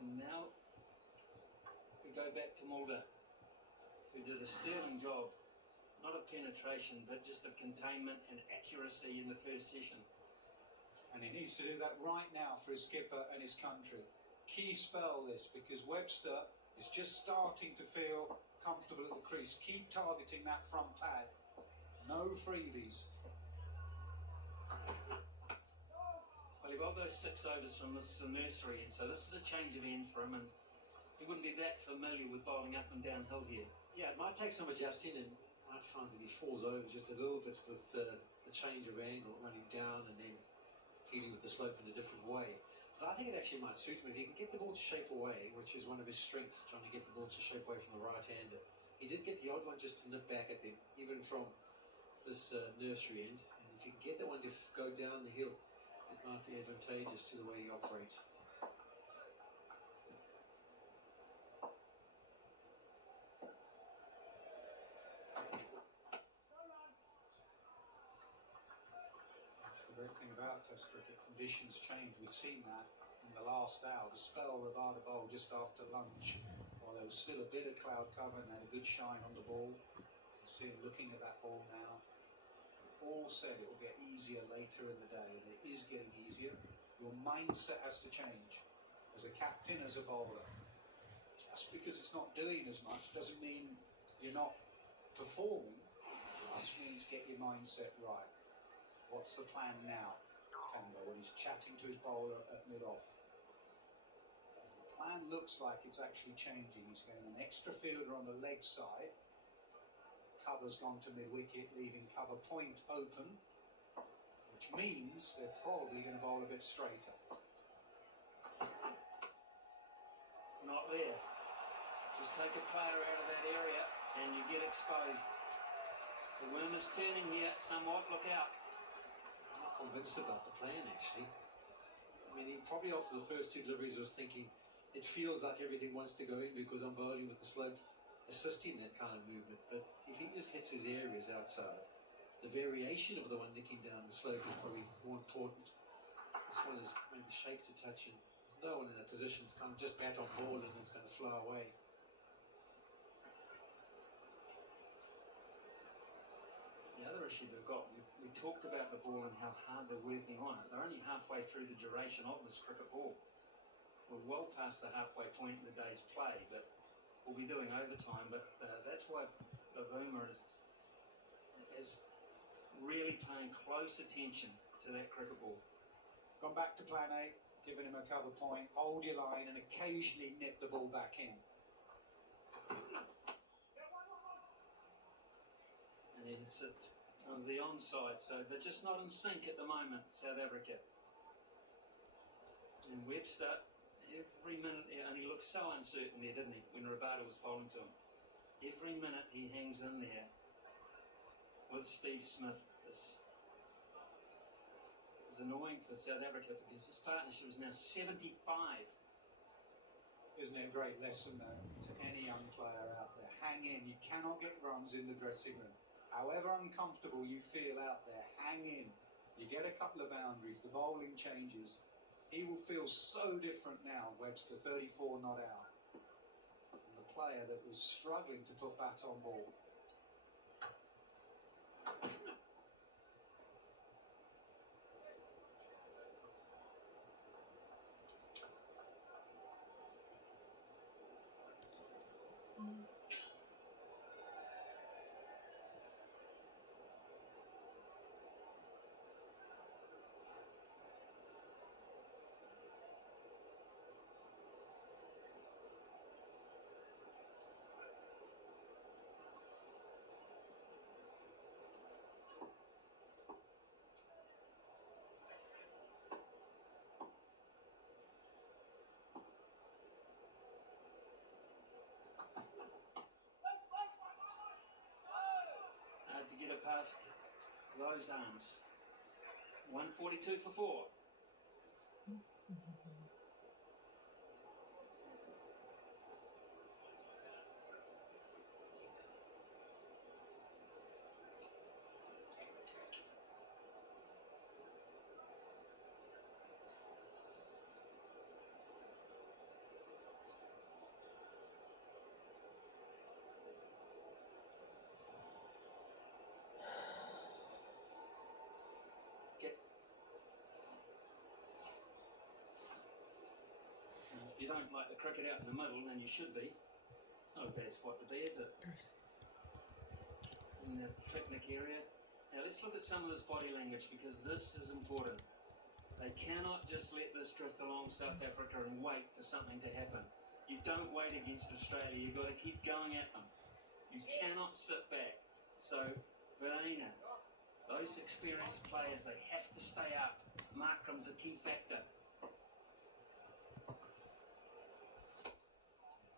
And now we go back to Mulder, who did a sterling job not of penetration, but just of containment and accuracy in the first session. And he needs to do that right now for his skipper and his country. Key spell this, because Webster is just starting to feel comfortable at the crease. Keep targeting that front pad. No freebies. Well, he got those 6 overs from the nursery, and so this is a change of end for him, and he wouldn't be that familiar with bowling up and downhill here. Yeah, it might take some adjusting, and I find that he falls over just a little bit with the change of angle, running down and then dealing with the slope in a different way. But I think it actually might suit him if he can get the ball to shape away, which is one of his strengths, trying to get the ball to shape away from the right-hander. He did get the odd one just to nip back at them, even from this nursery end. And if you can get the one to go down the hill, it might be advantageous to the way he operates. That's the great thing about Test cricket. Conditions change. We've seen that in the last hour. The spell Rabada bowled just after lunch, while there was still a bit of cloud cover and had a good shine on the ball. You can see him looking at that ball now. All said it will get easier later in the day, and it is getting easier. Your mindset has to change. As a captain, as a bowler. Just because it's not doing as much doesn't mean you're not performing. It just means get your mindset right. What's the plan now, Kemba, when he's chatting to his bowler at mid-off? The plan looks like it's actually changing. He's going an extra fielder on the leg side. Cover's gone to mid-wicket, leaving cover point open, which means they're probably going to bowl a bit straighter. Not there. Just take a player out of that area and you get exposed. The worm is turning here somewhat. Look out. I'm not convinced about the plan, actually. I mean, he probably after the first 2 deliveries was thinking, it feels like everything wants to go in because I'm bowling with the slope, assisting that kind of movement. But if he just hits his areas outside, the variation of the one nicking down the slope is probably more important. This one is maybe shaped to touch, and there's no one in that position to kind of just bat on ball and it's going to fly away. The other issue they've got, we talked about the ball and how hard they're working on it. They're only halfway through the duration of this cricket ball. We're well past the halfway point in the day's play, but we'll be doing overtime. But that's why Bavuma is really paying close attention to that cricket ball. Gone back to plan A, giving him a cover point, hold your line and occasionally nip the ball back in. And it's at the onside, so they're just not in sync at the moment, South Africa. And Webster, every minute, and he looked so uncertain there, didn't he, when Rabada was bowling to him. Every minute he hangs in there with Steve Smith is annoying for South Africa because this partnership is now 75. Isn't it a great lesson, though, to any young player out there? Hang in. You cannot get runs in the dressing room. However uncomfortable you feel out there, hang in. You get a couple of boundaries, the bowling changes. He will feel so different now, Webster, 34 not out. And the player that was struggling to put bat on ball. To get it past those arms. 142 for 4. you don't like the cricket out in the middle, and you should be. Not a bad spot to be, is it? In the picnic area. Now let's look at some of this body language, because this is important. They cannot just let this drift along South Africa and wait for something to happen. You don't wait against Australia, you've got to keep going at them. You cannot sit back. So, Verena, those experienced players, they have to stay up. Markram's a key factor.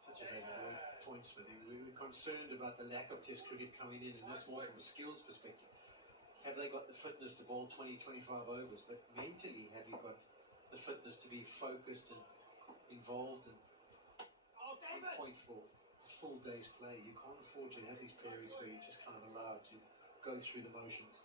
Such a David Lloyd point, Smithy. We were concerned about the lack of Test cricket coming in, and that's more from a skills perspective. Have they got the fitness to bowl 20, 25 overs? But mentally, have you got the fitness to be focused and involved and on point for a full day's play? You can't afford to have these periods where you're just kind of allowed to go through the motions.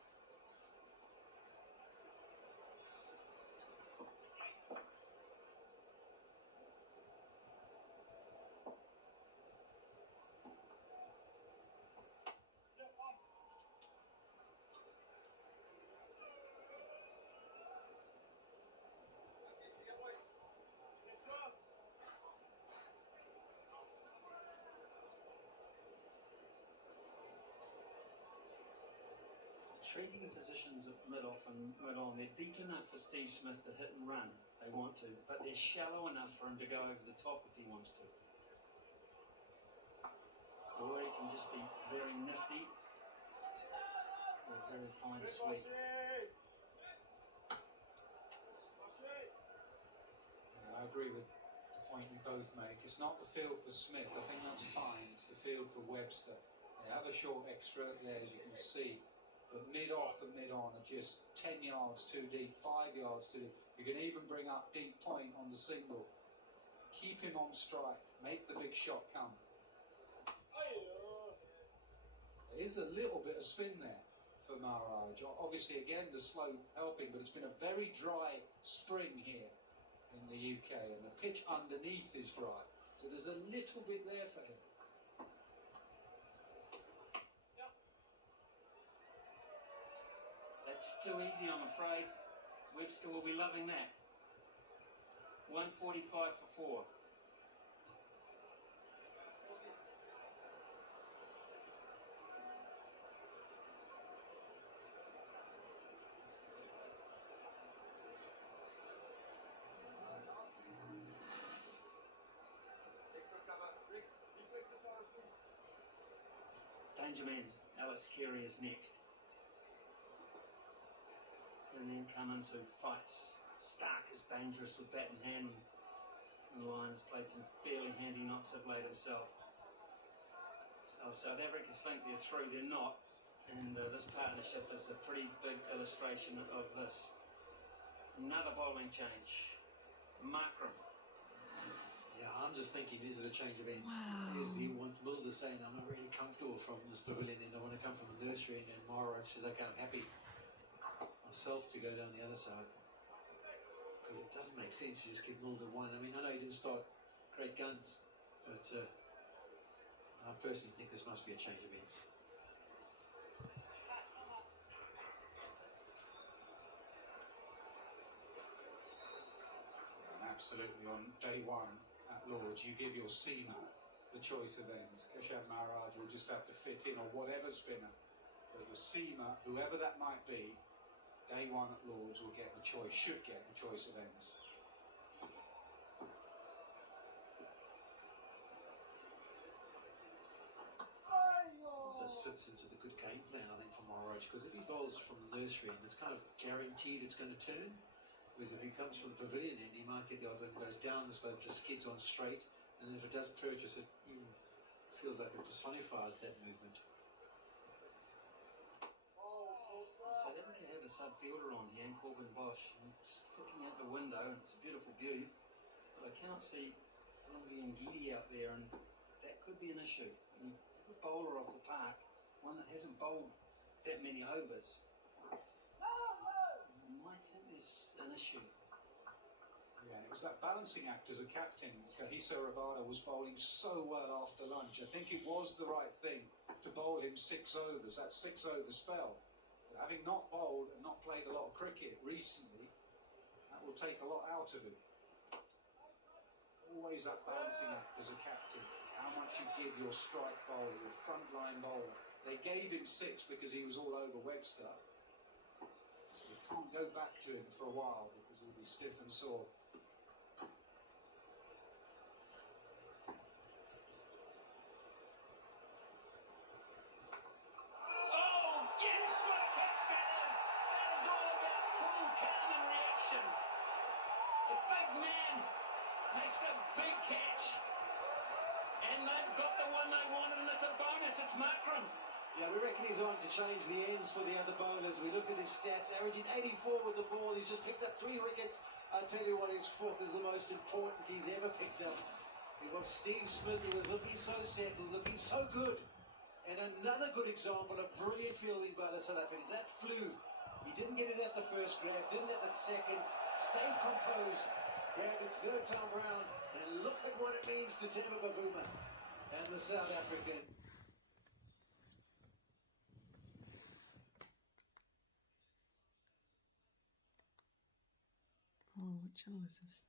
Trading positions at mid-off and mid-on, they're deep enough for Steve Smith to hit and run if they want to, but they're shallow enough for him to go over the top if he wants to. Or he can just be very nifty or very fine sweep. I agree with the point you both make. It's not the field for Smith, I think that's fine, it's the field for Webster. They have a short extra there, as you can see. But mid-off and mid-on are just 10 yards too deep, 5 yards too deep. You can even bring up deep point on the single. Keep him on strike. Make the big shot come. There is a little bit of spin there for Maharaj. Obviously, again, the slope helping, but it's been a very dry spring here in the UK, and the pitch underneath is dry. So there's a little bit there for him. That's too easy, I'm afraid. Webster will be loving that. 145 for 4. Danger man, Alex Carey is next. And then Cummins, who fights. Stark is dangerous with bat in hand. And Lyons played some fairly handy knocks of late himself. So South Africa think they're through, they're not. And this partnership is a pretty big illustration of this. Another bowling change. Markram. Yeah, I'm just thinking, is it a change of ends? Wow. Is he Mulder saying, I'm not really comfortable from this pavilion and I want to come from the nursery, and then Maharaj says, okay, I'm happy myself to go down the other side. Because it doesn't make sense to just give Mulder one. I mean, I know he didn't start great guns, but I personally think this must be a change of ends. Absolutely, on day one at Lord's, you give your seamer the choice of ends. Keshab Maharaj will just have to fit in, or whatever spinner. But your seamer, whoever that might be, day one at Lord's will get the choice, should get the choice of ends. Also sits into the good game plan, I think, for Maharaj, because if he bowls from the nursery and it's kind of guaranteed it's going to turn, whereas if he comes from the pavilion end, he might get the odd one, goes down the slope, just skids on straight, and if it does purchase, it even feels like it personifies that movement. South Africa have a sub-fielder on here, Corbin Bosch. I'm just looking out the window, and it's a beautiful view, but I can't see Lungi and Gidi out there, and that could be an issue. I mean, a bowler off the park, one that hasn't bowled that many overs, might think there's an issue. Yeah, it was that balancing act as a captain. Kagiso Rabada was bowling so well after lunch. I think it was the right thing to bowl him 6 overs, that 6-over spell. But having not bowled and not played a lot of cricket recently, that will take a lot out of him. always that balancing act as a captain. How much you give your strike bowler, your frontline bowler. They gave him 6 because he was all over Webster. So you can't go back to him for a while because he'll be stiff and sore. Yeah, we reckon he's on to change the ends for the other bowlers. We looked at his stats, averaging 84 with the ball. He's just picked up 3 wickets. I'll tell you what, his 4th is the most important he's ever picked up. We've got Steve Smith, who was looking so settled, looking so good. And another good example of brilliant fielding by the South Africans. That flew. He didn't get it at the first grab, didn't at the second. Stayed composed. Grabbed it 3rd time round. And look at what it means to Temba Bavuma and the South African. Oh, what channel is this?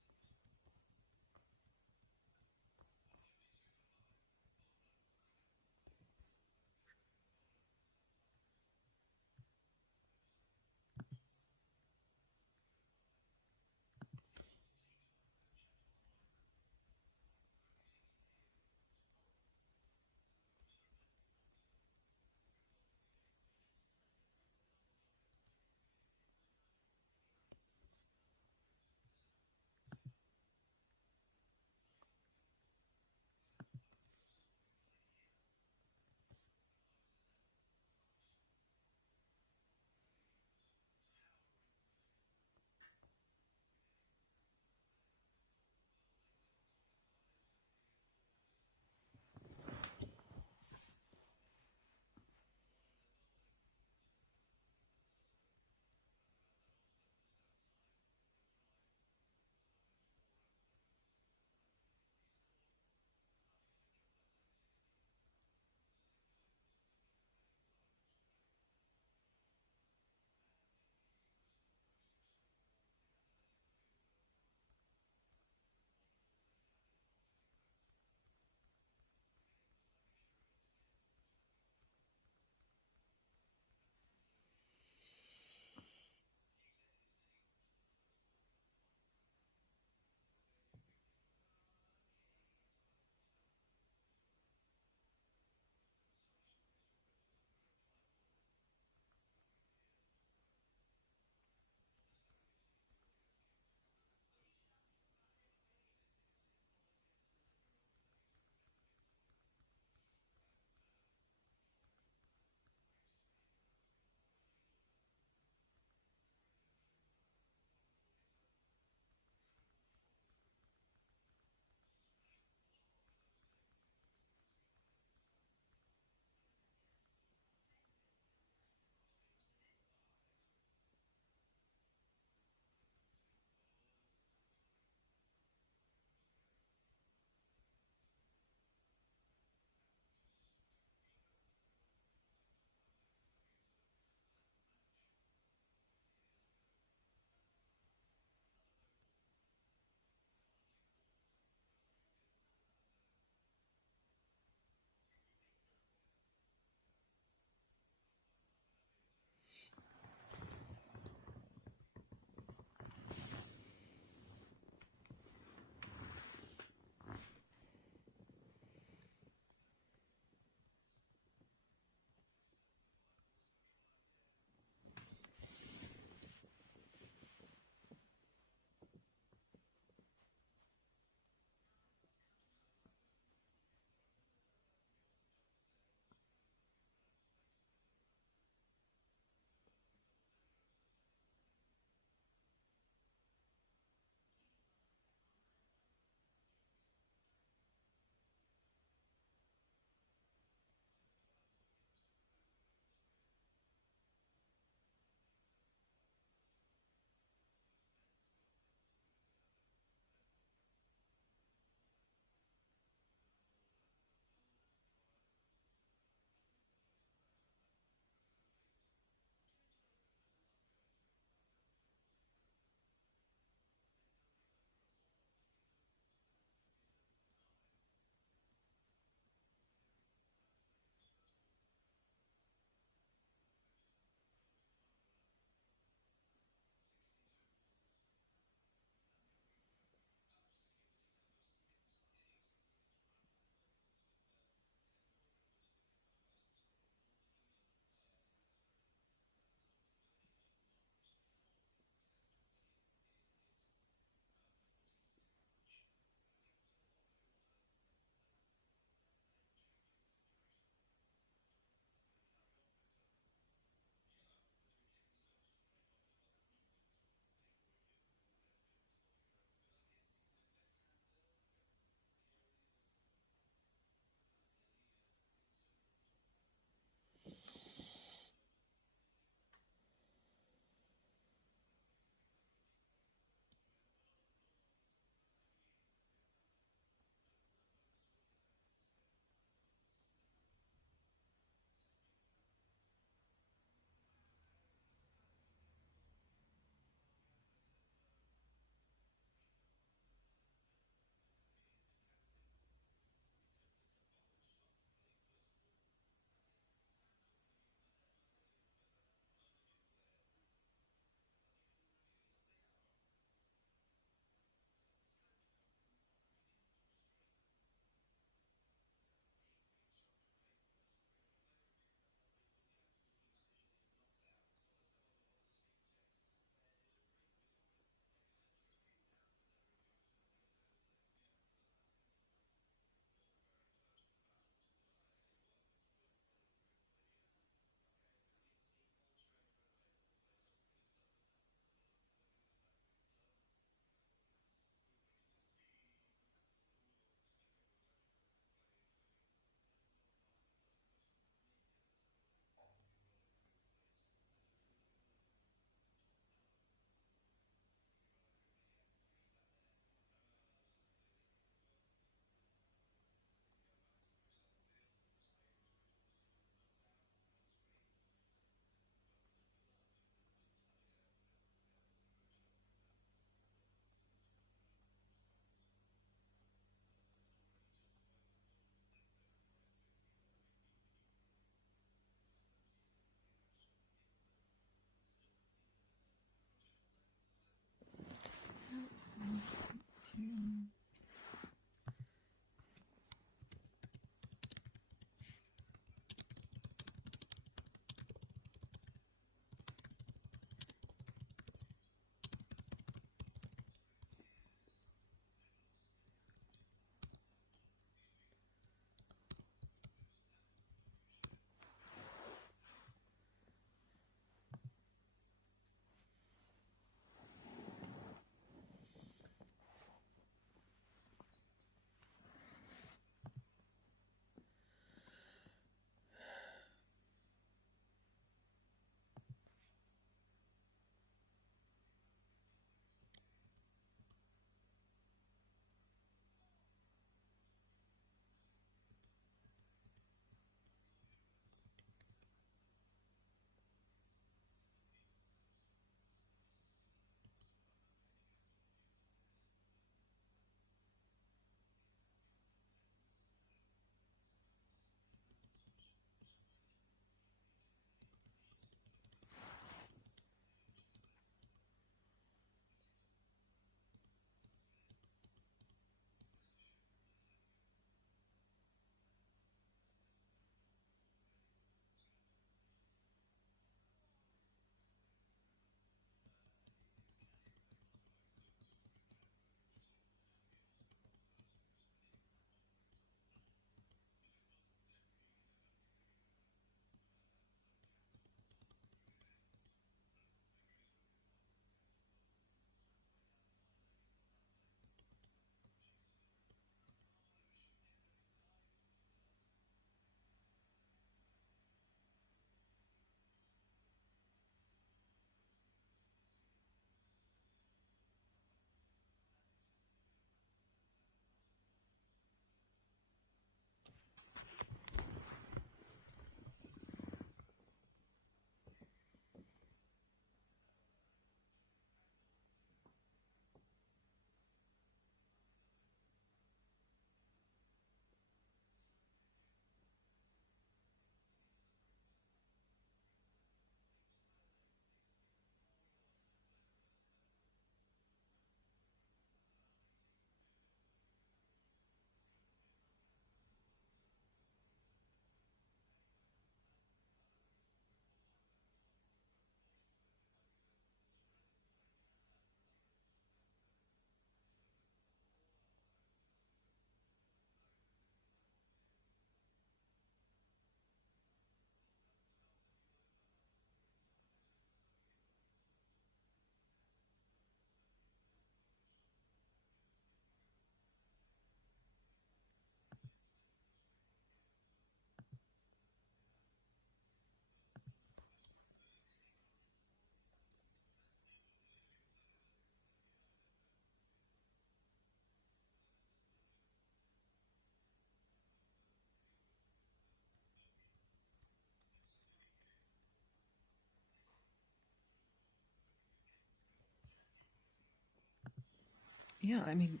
Yeah, I mean,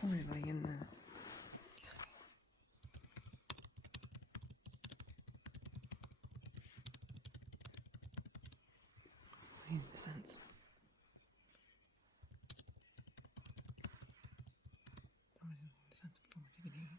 probably in the... in the sense. Probably in the sense of formativity.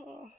Oh.